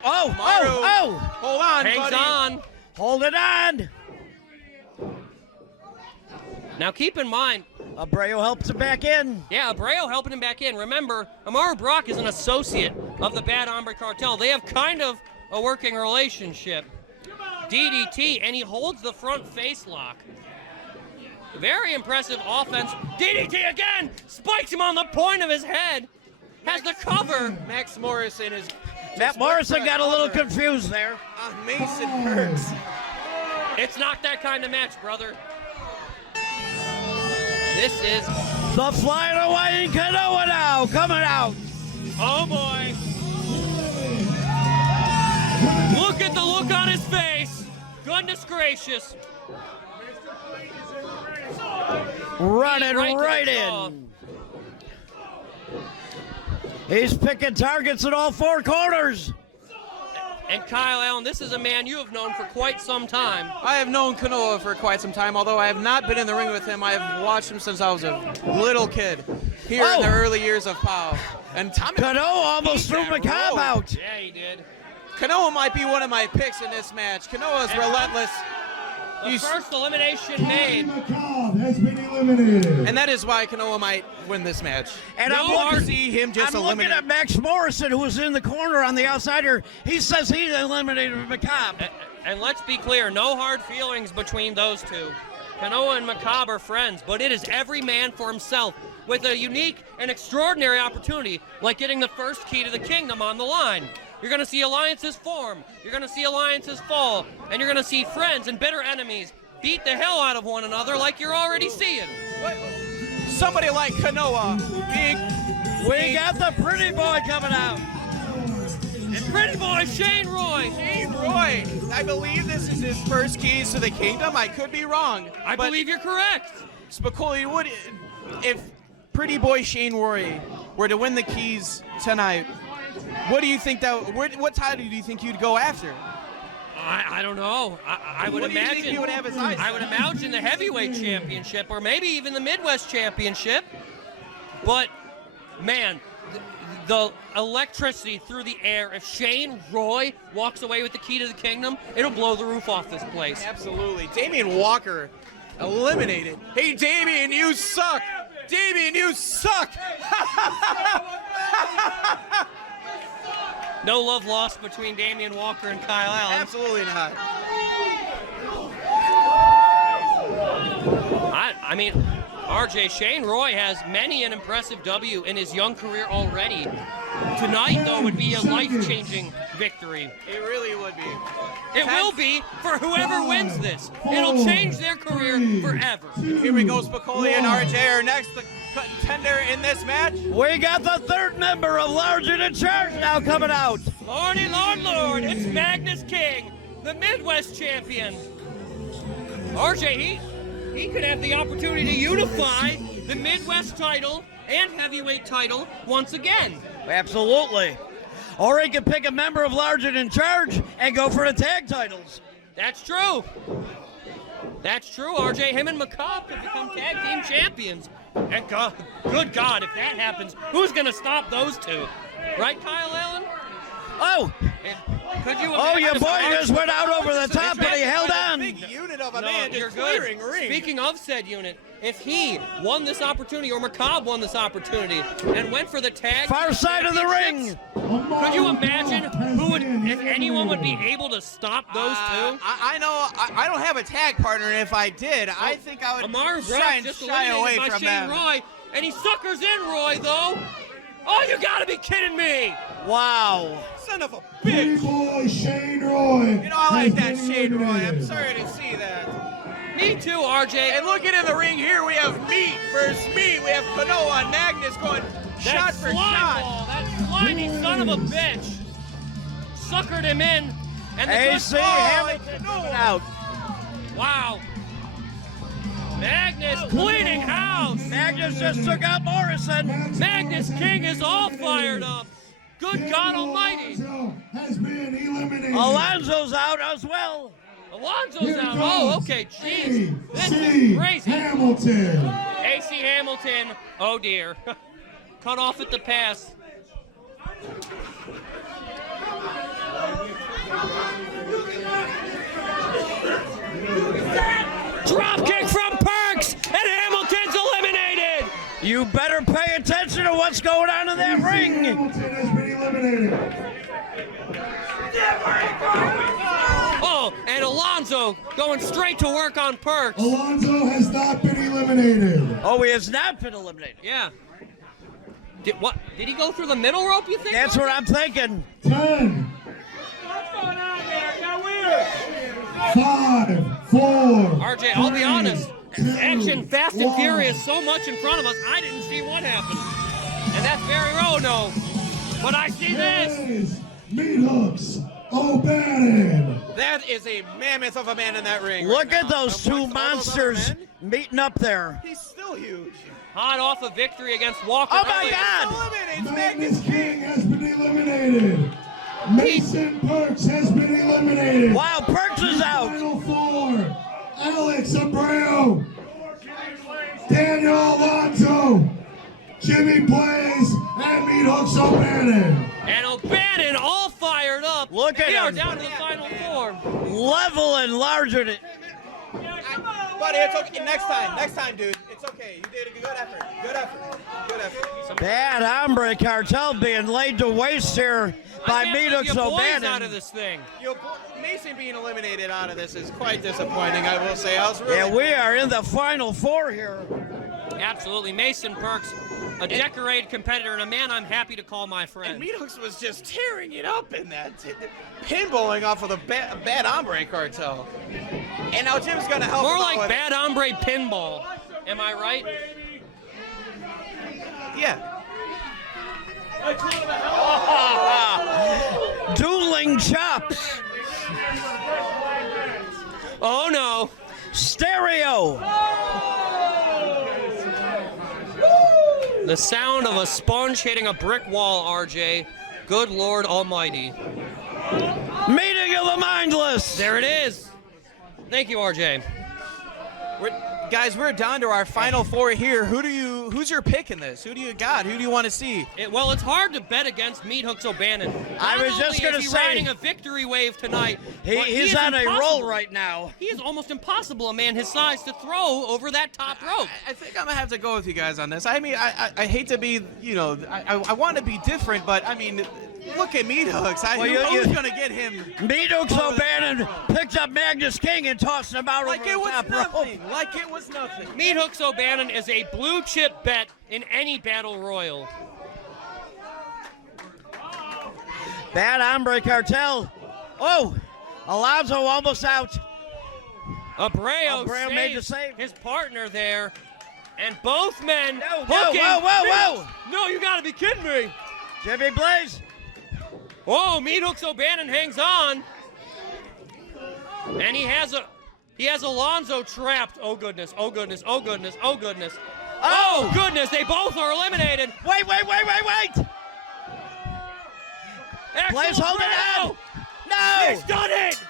Amaru. Hold on, Hangs buddy. on. Hold it on. Now keep in mind, Abreu helps him back in. yeah, Abreu helping him back in. Remember, Amaru Brock is an associate of the Bad Hombre Cartel. They have kind of a working relationship. DDT, and he holds the front face lock. Very impressive offense. DDT again! Spikes him on the point of his head. Has the cover. Max Morrison is. Matt Morrison got a little confused there. Mason Perks. It's not that kind of match, brother. This is. The flying away in Kanoa now, coming out. Oh boy. Look at the look on his face. Goodness gracious. Running Right right to the jaw. in. He's picking targets in all four corners. And Kyle Allen, this is a man you have known for quite some time. I have known Kanoa for quite some time, although I have not been in the ring with him. I have watched him since I was a little kid here in the early years of POW. And Tommy Kanoa almost threw McCobb out. Yeah, he did. Kanoa might be one of my picks in this match. Kanoa is relentless. The first elimination made. McCobb has been eliminated. And that is why Kanoa might win this match. And no I'm looking, to see him just I'm looking at Max Morrison, who was in the corner on the outsider. He says he eliminated McCobb. And let's be clear, no hard feelings between those two. Kanoa and McCobb are friends, but it is every man for himself with a unique and extraordinary opportunity, like getting the first key to the kingdom on the line. You're going to see alliances form, you're going to see alliances fall, and you're going to see friends and bitter enemies beat the hell out of one another like you're already seeing. Somebody like Kanoa being... We got the pretty boy coming out. And pretty boy Shane Roy. Shane Roy, I believe this is his first keys to the kingdom. I could be wrong. I believe you're correct. Spicoli, would, if pretty boy Shane Roy were to win the keys tonight, what do you think that? What title do you think you'd go after? I don't know. I would What do you imagine think he would have his eyes I on? would imagine the heavyweight championship, or maybe even the Midwest championship. But man, the electricity through the air. If Shane Roy walks away with the key to the kingdom, it'll blow the roof off this place. Absolutely. Damien Walker eliminated. Hey, Damien, you suck. Damien, you suck. No love lost between Damien Walker and Kyle Allen. Absolutely not. I mean, RJ, Shane Roy has many an impressive W in his young career already. Tonight, though, would be a life-changing victory. It really would be. It will be for whoever wins this. It'll change their career forever. Here we go, Spicoli and RJ are next. The contender in this match. We got the third member of Larger Than Charge now coming out. Lordy Lord, it's Magnus King, the Midwest champion. RJ, he could have the opportunity to unify the Midwest title and heavyweight title once again. Absolutely. Or he could pick a member of Larger Than Charge and go for the tag titles. That's true. That's true, RJ. Him and McCobb could become tag team champions. And good God, if that happens, who's going to stop those two? Right, Kyle Allen? Oh! Could you Oh, your imagine boy if just went out over the top, but he held on. Big unit of a No, man you're just good. clearing ring. Speaking of said unit, if he won this opportunity, or McCobb won this opportunity, and went for the tag Far side of the ring. could you imagine who would, if anyone would be able to stop those two? I know I don't have a tag partner, and if I did, I think I would Amar try Brock and just shy away eliminated by from Shane them. Roy, and he suckers in Roy, though. Oh, you gotta be kidding me! Wow. Son of a Pretty bitch. boy Shane Roy. You know, I like that has been Shane Roy. I'm eliminated. sorry to see that. Me too, RJ. And looking in the ring here, we have meat versus meat. We have Kanoa and Magnus going That shot for slime shot. ball, that slimy son of a bitch, suckered him in, and the AC good Hamilton coming out. wow. Magnus cleaning house. Magnus just took out Morrison. Magnus King is all fired up. Good God Almighty. Alonzo has been eliminated. Alonzo's out as well. Alonzo's Here out. comes Oh, okay, jeez. This AC is crazy. Hamilton. AC Hamilton. Oh dear. Cut off at the pass. Drop kick from Perks, and Hamilton's eliminated. You better pay attention to what's going on in that AC ring. Hamilton has been eliminated. Abreu going straight to work on Perks. Alonzo has not been eliminated. Oh, he has not been eliminated. Yeah. Did he go through the middle rope, you think? That's what I'm thinking. 10, What's going on there? Got weird. 5, 4. RJ, I'll be honest. Action fast and 1. furious so much in front of us, I didn't see what happened. And that's very no. But I see this. Meathooks, O'Bannon. That is a mammoth of a man in that ring. Look right at now. those And two amongst all those other monsters men, meeting up there. he's still huge. Hot off a victory against Walker. Oh my earlier. God! Eliminates Magnus King has been eliminated. Mason Perks has been eliminated. Wow, Perks is out. Final 4. Alex Abreu. Daniel Alonso. Jimmy Blaze and Meathooks O'Bannon. And O'Bannon all fired up. Look at We are him. down to the final 4. Level and larger than. Buddy, it's okay. Next time, dude. It's okay. You did a good effort. Good effort. Bad Hombre Cartel being laid to waste here by I can't believe Meathooks your boys O'Bannon. out of this thing. Mason being eliminated out of this is quite disappointing, I will say. I was really. Yeah, we are in the final 4 here. Absolutely. Mason Perks, a decorated competitor and a man I'm happy to call my friend. And Meathooks was just tearing it up in that, pinballing off of the Bad Hombre Cartel. And now Jim's going to help More him out like with- Bad Hombre pinball. Am I right? Yeah. Dueling chops. Oh no. Stereo. The sound of a sponge hitting a brick wall, RJ. Good Lord Almighty. Meeting of the mindless. There it is. Thank you, RJ. Guys, we're down to our final 4 here. Who's your pick in this? Who do you got? Who do you want to see? Well, it's hard to bet against Meathooks O'Bannon. I was just going gonna to say- riding a victory wave tonight. but He's is on a impossible. roll right now. He is almost impossible, a man his size, to throw over that top rope. I think I'm going to have to go with you guys on this. I mean, I hate to be, I want to be different, but I mean, look at Meathooks. Who's going to get him? Meathooks O'Bannon picked up Magnus King and tossed him out Like over it the was top rope. nothing. Like it was nothing. Meathooks O'Bannon is a blue chip bet in any battle royal. Bad Hombre Cartel. Oh, Alonzo almost out. Abreu made the saves save. his partner there. And both men Whoa, hooking. whoa. No, you gotta be kidding me. Jimmy Blaze. Whoa, Meathooks O'Bannon hangs on. And he has Alonzo trapped. Oh goodness, oh goodness, oh goodness, oh goodness. Oh goodness, they both are eliminated. Wait. Axel Blaze holding Abreu! on. No. He's done it.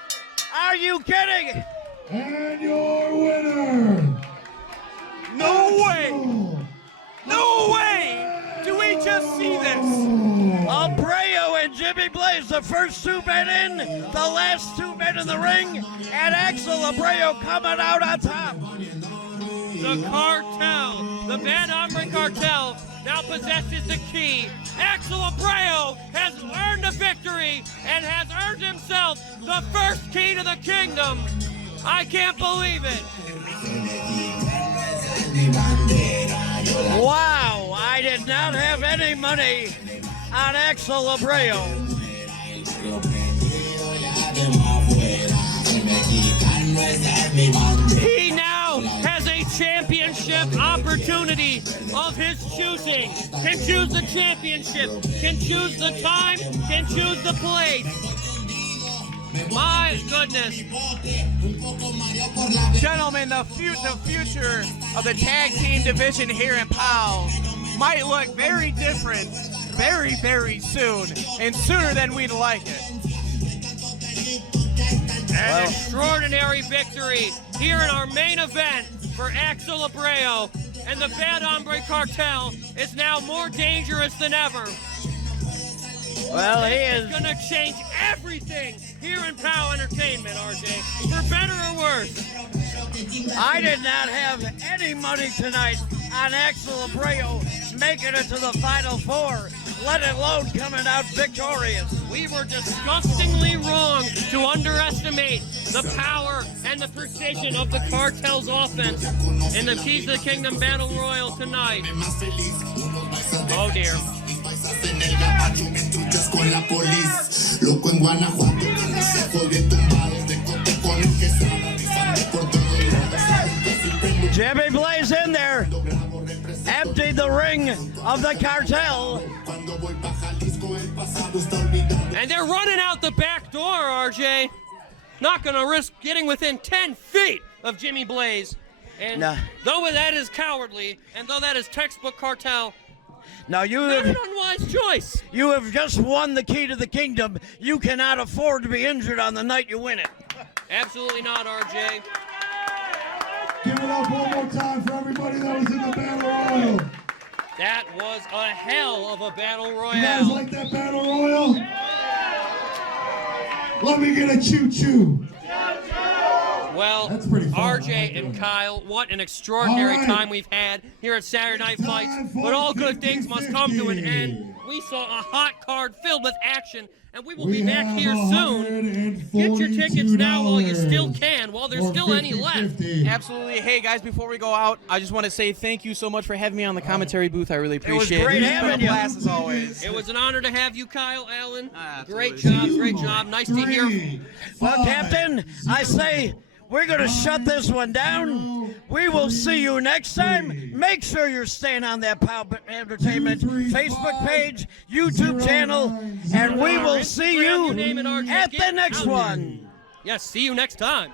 Are you kidding? And your winner. No way! No way! Do we just see this? Abreu and Jimmy Blaze, the first 2 men in, the last 2 men in the ring, and Axel Abreu coming out on top. The cartel, the Bad Hombre Cartel, now possesses the key. Axel Abreu has earned a victory and has earned himself the first key to the kingdom. I can't believe it. Wow, I did not have any money on Axel Abreu. He now has a championship opportunity of his choosing. Can choose the championship, can choose the time, can choose the place. My goodness. Gentlemen, the future of the tag team division here in POWW might look very different very, very soon, and sooner than we'd like it. An extraordinary victory here in our main event for Axel Abreu, and the Bad Hombre Cartel is now more dangerous than ever. Well, he It's is. going to change everything here in POWW Entertainment, RJ, for better or worse. I did not have any money tonight on Axel Abreu making it to the final 4. let alone coming out victorious. We were disgustingly wrong to underestimate the power and the precision of the Cartel's offense in the Keys to the Kingdom Battle Royal tonight. Oh dear. Jimmy Blaze in there, emptied the ring of the Cartel. And they're running out the back door, RJ. Not going to risk getting within 10 feet of Jimmy Blaze. And though that is cowardly, and though that is textbook Cartel, now you not have an unwise choice. You have just won the Key to the Kingdom. You cannot afford to be injured on the night you win it. Absolutely not, RJ. Give it up one more time for everybody that was in the Battle Royal. That was a hell of a Battle Royale. You guys like that Battle Royal? Let me get a choo-choo. Well, That's pretty fun. RJ and Kyle, what an extraordinary time we've had here at Saturday Night Fights. But all good things must come to an end. We saw a hot card filled with action, and we will be back here soon. Get your tickets now while you still can, while there's still any left. Absolutely. Hey, guys, before we go out, I just want to say thank you so much for having me on the commentary booth. I really appreciate it. It was great having you. Blast as always. It was an honor to have you, Kyle Allen. Great Absolutely. job, great job. Nice to hear. Well, Captain, I say we're going to shut this one down. We will see you next time. Make sure you're staying on that POWW Entertainment Facebook page, YouTube channel, and we will see you at the next one. Yes, see you next time.